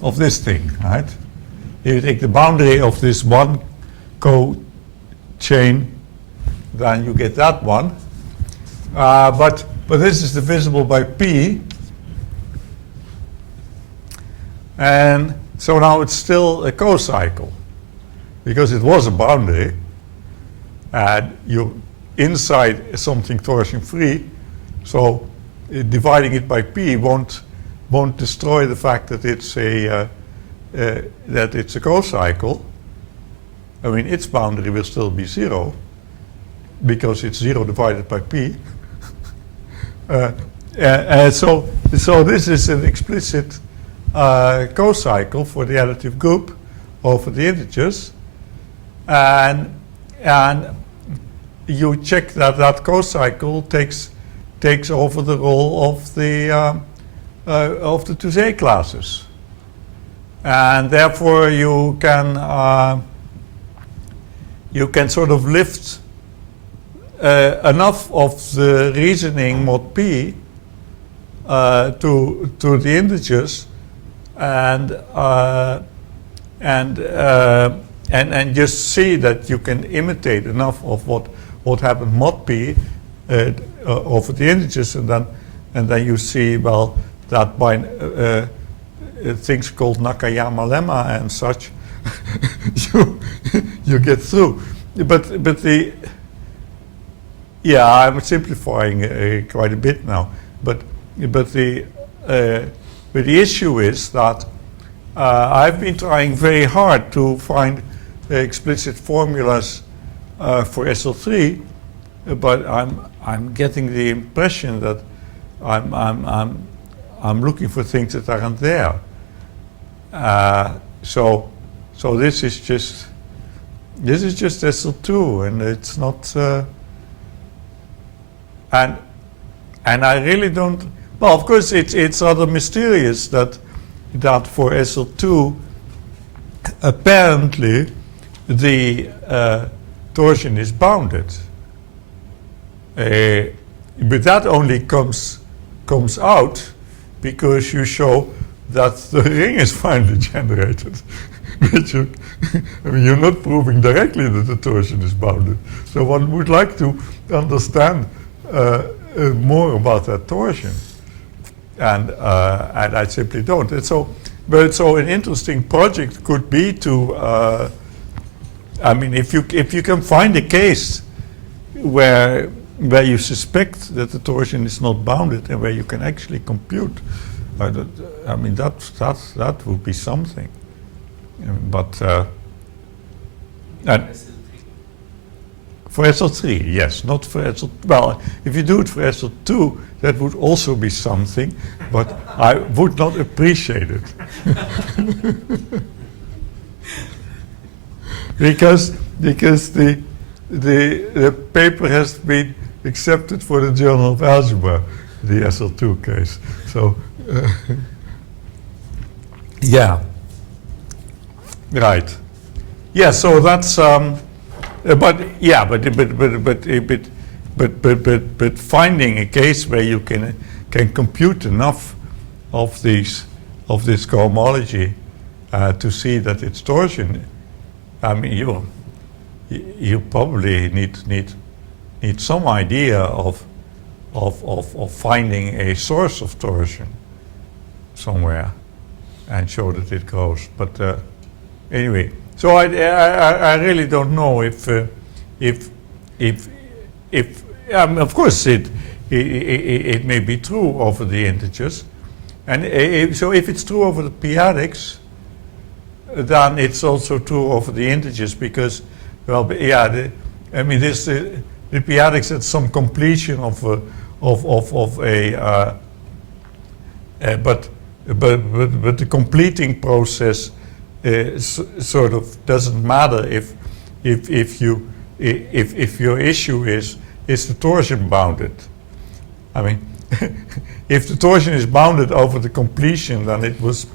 of this thing, right? If you take the boundary of this one co-chain, then you get that one. But this is divisible by p, and so now it's still a co-cycle because it was a boundary, and you inside something torsion-free, so dividing it by p won't destroy the fact that it's a co-cycle. I mean, its boundary will still be 0 because it's 0 divided by p. So this is an explicit co-cycle for the additive group over the integers, and you check that co-cycle takes over the role of the Touset classes, and therefore you can sort of lift enough of the reasoning mod p to the integers, and just see that you can imitate enough of what happened mod p over the integers, and then you see, well, that by things called Nakayama lemma and such, you get through. But the yeah, I'm simplifying quite a bit now. But the issue is that I've been trying very hard to find explicit formulas for SL3, but I'm getting the impression that I'm looking for things that aren't there. So this is just SL2, and it's not. And I really don't. Well, of course, it's rather mysterious that for SL2, apparently, the torsion is bounded. But that only comes out because you show that the ring is finally generated. But I mean, you're not proving directly that the torsion is bounded. So one would like to understand more about that torsion, and I simply don't. And so an interesting project could be to. I mean, if you can find a case where you suspect that the torsion is not bounded and where you can actually compute, I mean, that would be something. But and for SL3, yes, not for SL. Well, if you do it for SL2, that would also be something, but I would not appreciate it. because the paper has been accepted for the Journal of Algebra, the SL2 case. So, yeah, right. Yeah, so that's. But finding a case where you can compute enough of this cohomology to see that it's torsion. I mean, you probably need some idea of finding a source of torsion somewhere and show that it grows. But anyway, so I really don't know if of course it may be true over the integers, and so if it's true over the p-adics, then it's also true over the integers, because, well, yeah, I mean, this the p-adics at some completion of a but but the completing process sort of doesn't matter if your issue is the torsion bounded. I mean, if the torsion is bounded over the completion, then it was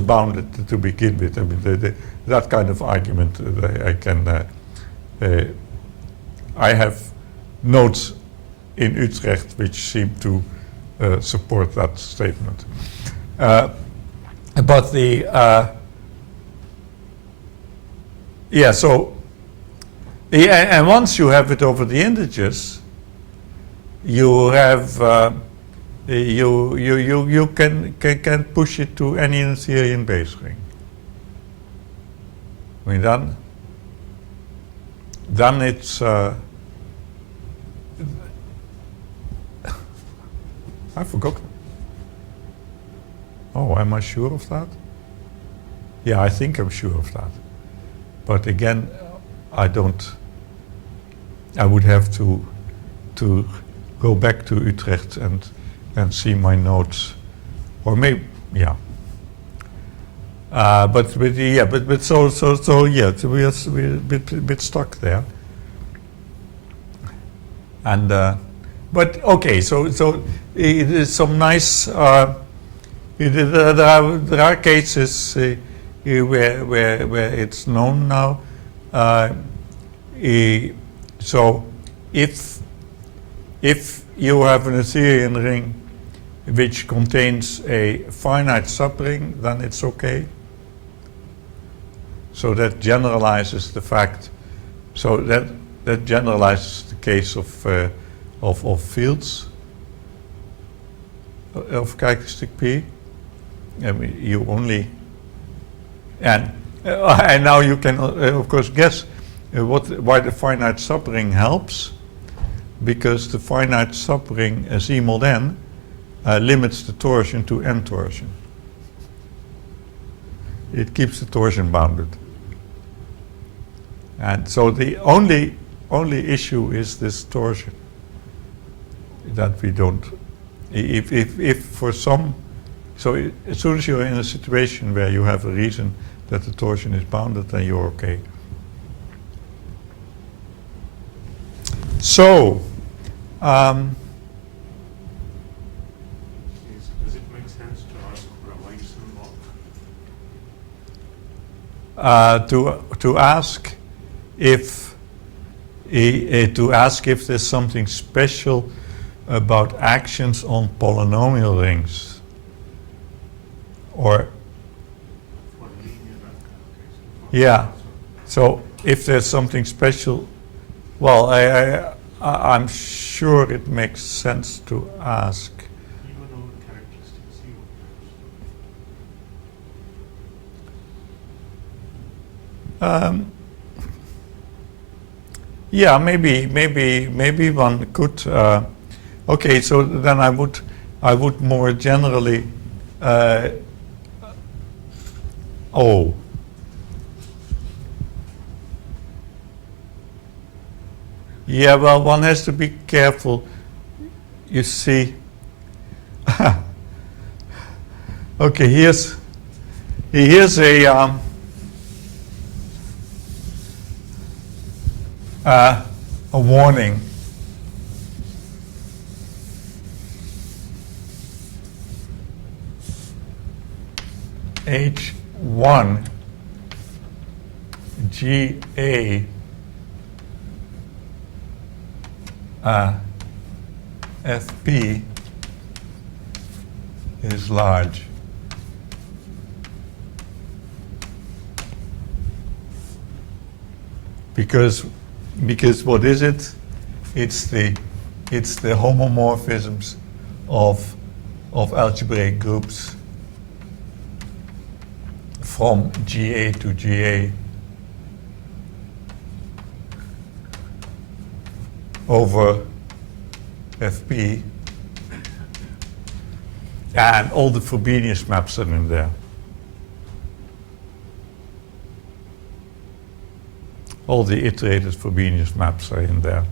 bounded to begin with. I mean, that kind of argument I can. I have notes in Utrecht which seem to support that statement. But the and once you have it over the integers, you have you can push it to any Noetherian base ring. I mean, then it's I forgot. Oh, am I sure of that? Yeah, I think I'm sure of that. But again, I don't. I would have to go back to Utrecht and see my notes, or maybe yeah. But so yeah, so we're a bit stuck there. And but okay, so it is some nice. There are cases where it's known now. So if you have an Noetherian ring which contains a finite subring, then it's okay. So that generalizes the fact. So that generalizes the case of fields of characteristic P. I mean, you only and now you can of course guess why the finite subring helps, because the finite subring Z mod n limits the torsion to n torsion. It keeps the torsion bounded, and so the only issue is this torsion that we don't. If for some, so as soon as you're in a situation where you have a reason that the torsion is bounded, then you're okay. So, Does it make sense to ask for a Weissen lock? to ask if there's something special about actions on polynomial rings, or For linear calculation? yeah. So if there's something special, well, I'm sure it makes sense to ask. Even over characteristic zero. Yeah, maybe one could. Okay, so then I would more generally. Oh. Yeah, well, one has to be careful. You see. Okay, here's a warning. H1 GA FP is large. Because what is it? It's the homomorphisms of algebraic groups from GA to GA over FP, and all the Frobenius maps are in there. All the iterated Frobenius maps are in there.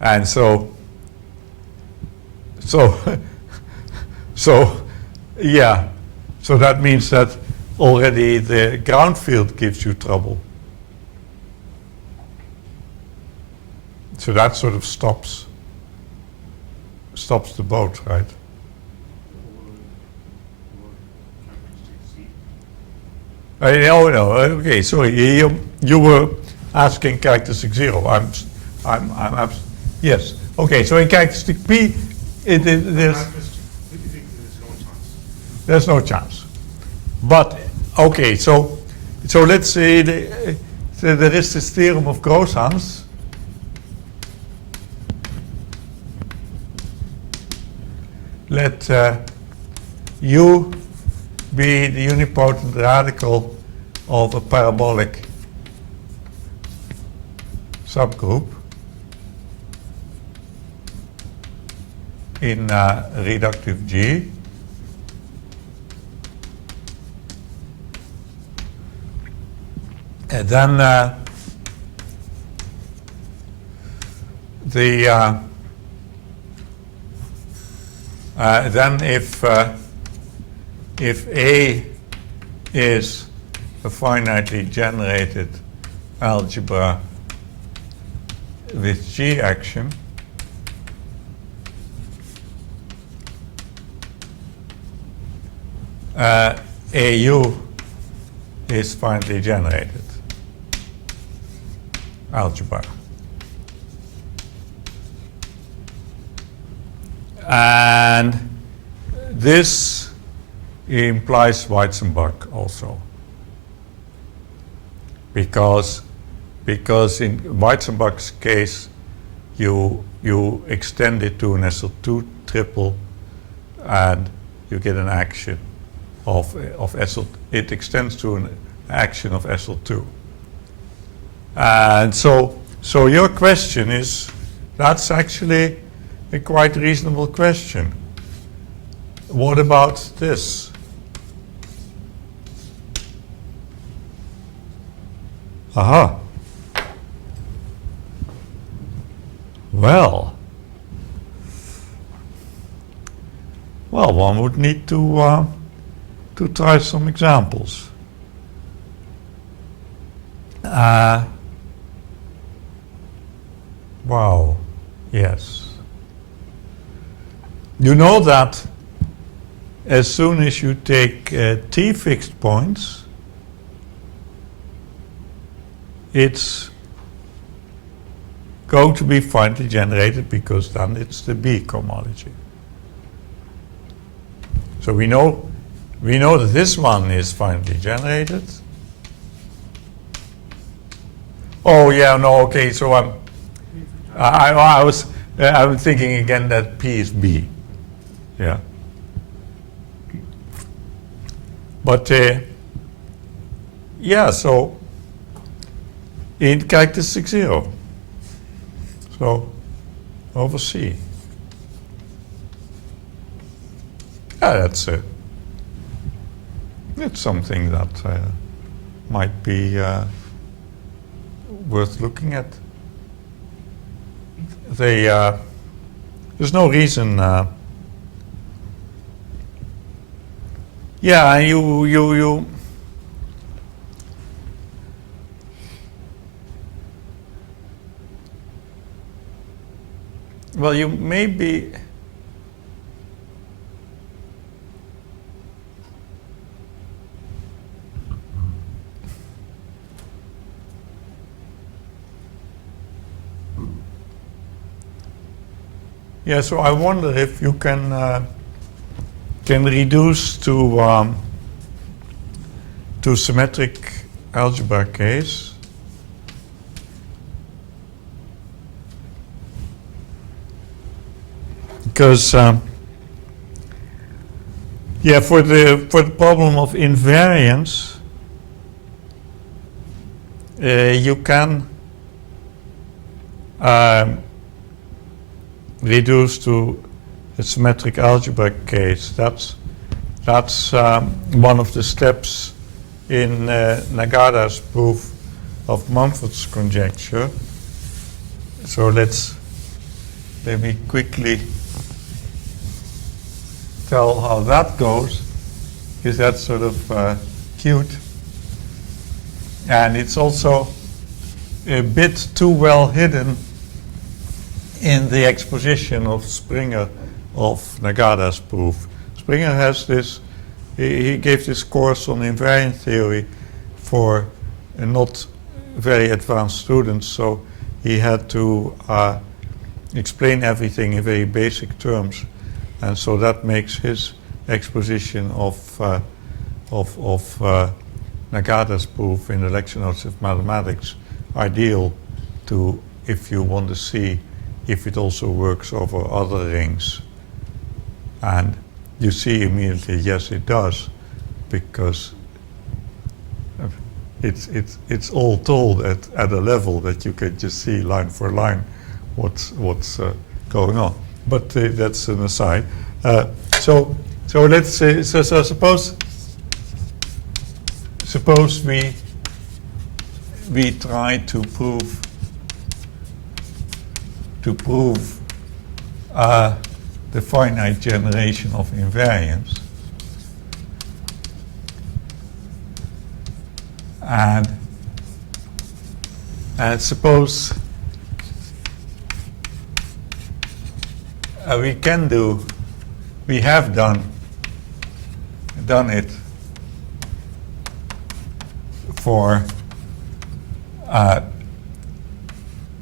And so So, so, yeah. So that means that already the ground field gives you trouble. So that sort of stops the boat, right? Oh no. Okay, sorry. You were asking characteristic 0. Yes. Okay. So in characteristic P, there's no chance. But okay. So let's say there is this theorem of Grosjean's. Let U be the unipotent radical of a parabolic subgroup in reductive G. And then then if A is a finitely generated algebra with G action, AU is finitely generated algebra. And this implies Weizenbach also, because in Weizenbach's case you extend it to an SL2 triple and you get an action of SL. It extends to an action of SL2. And so your question is, that's actually a quite reasonable question. What about this? Aha. Well, one would need to try some examples. Wow. Yes. You know that as soon as you take T fixed points, it's going to be finitely generated, because then it's the B cohomology. So we know that this one is finitely generated. Oh yeah, no, okay. So I was thinking again that P is B. Yeah. But yeah, so in characteristic 0. So over C. Yeah, that's it. It's something that might be worth looking at. There's no reason. Yeah, you. Well, you maybe. Yeah, so I wonder if you can reduce to symmetric algebra case. Because yeah, for the problem of invariance, you can reduce to a symmetric algebra case. That's one of the steps in Nagada's proof of Mumford's conjecture. So let me quickly tell how that goes, is that sort of cute. And it's also a bit too well hidden in the exposition of Springer of Nagada's proof. Springer has this, he gave this course on invariant theory for not very advanced students, so he had to explain everything in very basic terms, and so that makes his exposition of Nagada's proof in the lecture notes of mathematics ideal to, if you want to see if it also works over other rings. And you see immediately, yes, it does, because it's all told at a level that you can just see line for line what's going on. But that's an aside. So let's say, so suppose we try to prove the finite generation of invariance, and suppose we have done it for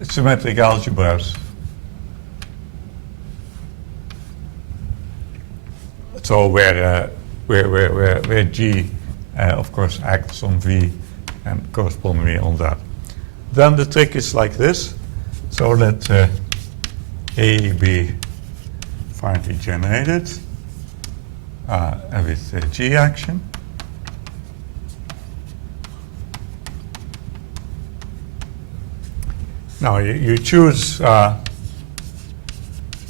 symmetric algebras. So where G, of course, acts on V and correspondingly on that. Then the trick is like this. So let A be finitely generated with G action. Now you choose a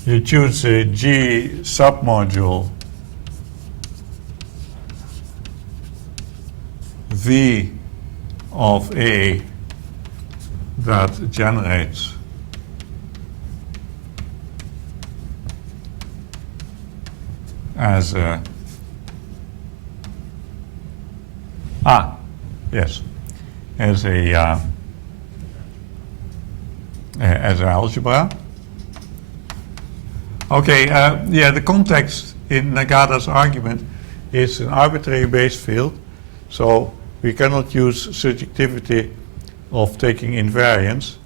G submodule V of A that generates as a as an algebra. Okay, the context in Nagada's argument is an arbitrary base field, so we cannot use surjectivity of taking invariance,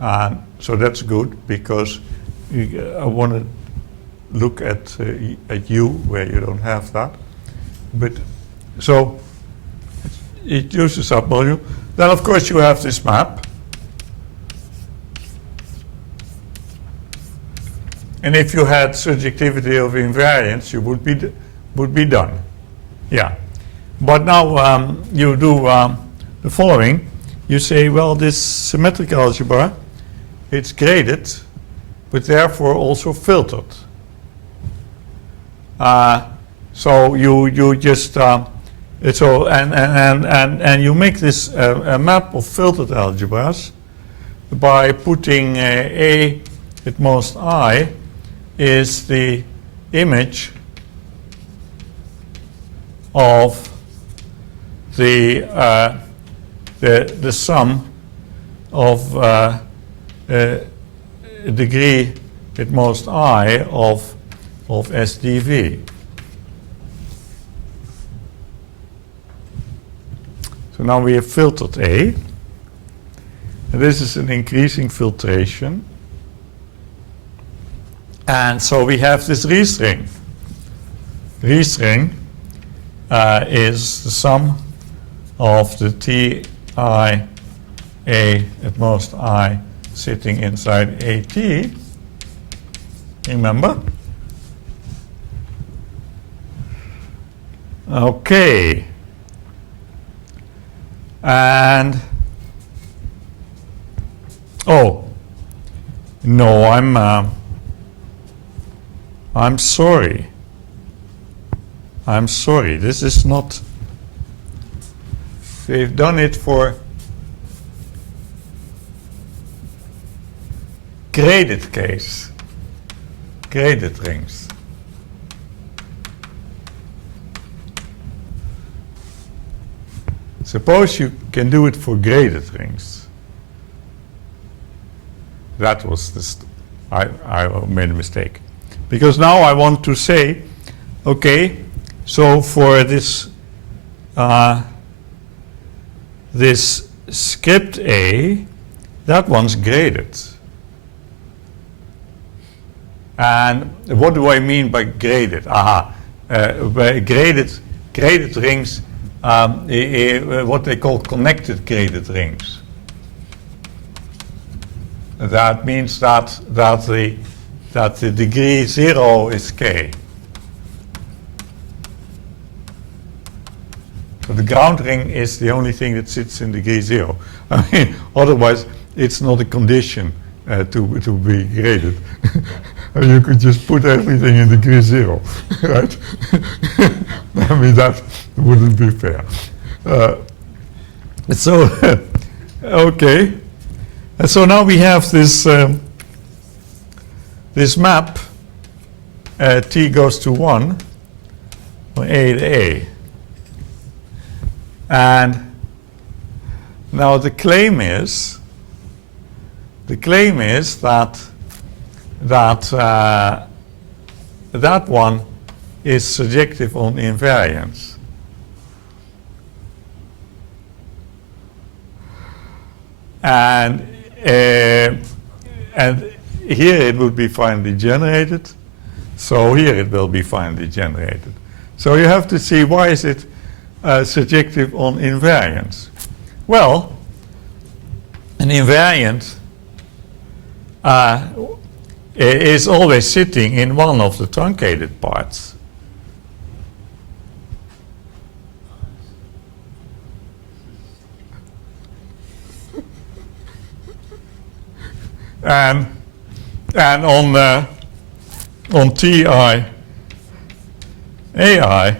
and so that's good because I want to look at U where you don't have that. But so it uses submodule. Then of course you have this map. And if you had surjectivity of invariance, you would be done. Yeah. But now you do the following. You say, well, this symmetric algebra, it's graded, but therefore also filtered. So you just and you make this a map of filtered algebras by putting A at most I is the image of the sum of degree at most I of SDV. So now we have filtered A. And this is an increasing filtration. And so we have this restring. Restring is the sum of the TI A at most I sitting inside AT. Remember? Okay. And oh no, I'm sorry. I'm sorry. This is not. They've done it for graded case, graded rings. Suppose you can do it for graded rings. That was I made a mistake. Because now I want to say, okay, so for this this script A, that one's graded. And what do I mean by graded? By graded rings, what they call connected graded rings. That means that the degree 0 is k. So the ground ring is the only thing that sits in degree 0. I mean, otherwise it's not a condition to be graded. You could just put everything in degree 0, right? I mean, that wouldn't be fair. Okay. And so now we have this this map. T goes to 1, or A to A. And now the claim is that that one is surjective on invariance. And here it would be finally generated. So here it will be finally generated. So you have to see, why is it surjective on invariance? Well, an invariant is always sitting in one of the truncated parts. And on Ti AI,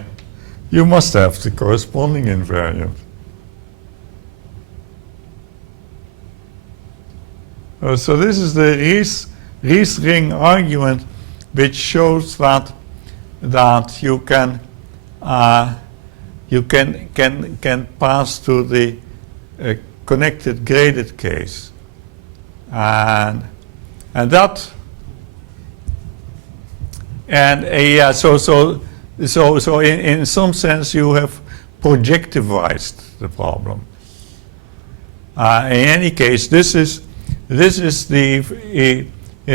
you must have the corresponding invariant. So this is the Ries ring argument, which shows that you can pass to the connected graded case, and so in some sense you have projectivized the problem. In any case, this is the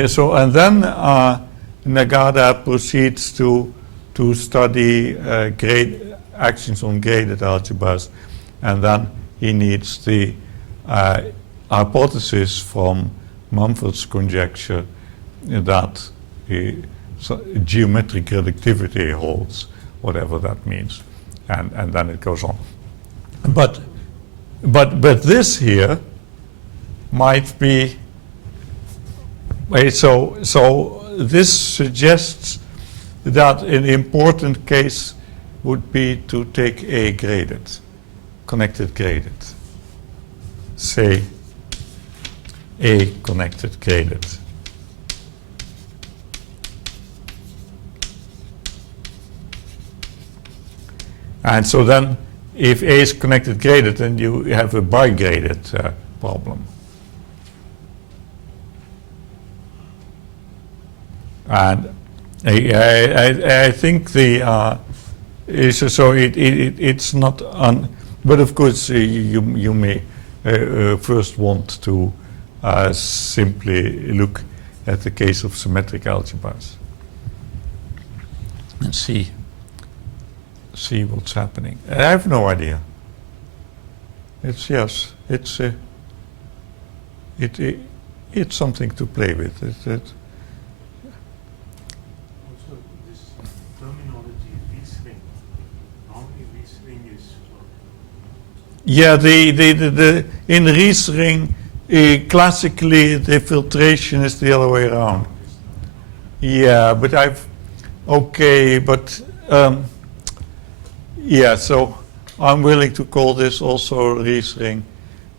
so, and then Nagata proceeds to study actions on graded algebras, and then he needs the hypothesis from Mumford's conjecture that geometric reductivity holds, whatever that means, and then it goes on. But this here might be, so this suggests that an important case would be to take A graded, connected graded. Say A connected graded. And so then, if A is connected graded, then you have a bi-graded problem. And I think the it's not but of course you may first want to simply look at the case of symmetric algebras and see what's happening. I have no idea. It's something to play with. Also, this terminology, Ries ring. Normally, Ries ring is. Yeah, the in Ries ring, classically the filtration is the other way around. Yeah, but yeah, so I'm willing to call this also Ries ring,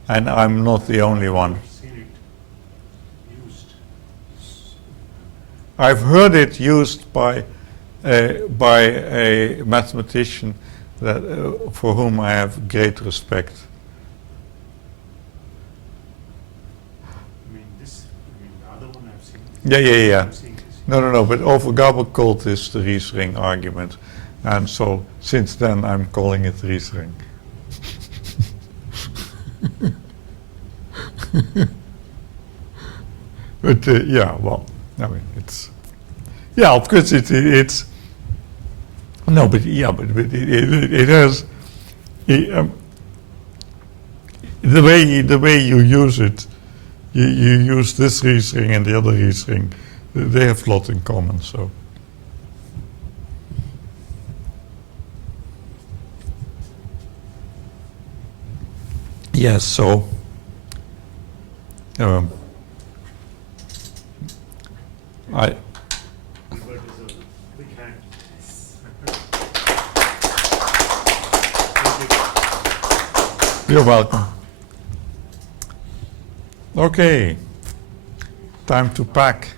and I'm not the only one. I've seen it used. I've heard it used by a mathematician that for whom I have great respect. I mean, the other one I've seen. Yeah. I'm seeing this. No, but overgabbelkult is the Riesling argument. And so since then I'm calling it Riesling. But yeah, well, I mean, it's, yeah, of course it's, no, but yeah, but it has, the way you use it, you use this Riesling and the other Riesling, they have a lot in common, so. Yes, so I Gilbert is a big hand. You're welcome. Okay, time to pack.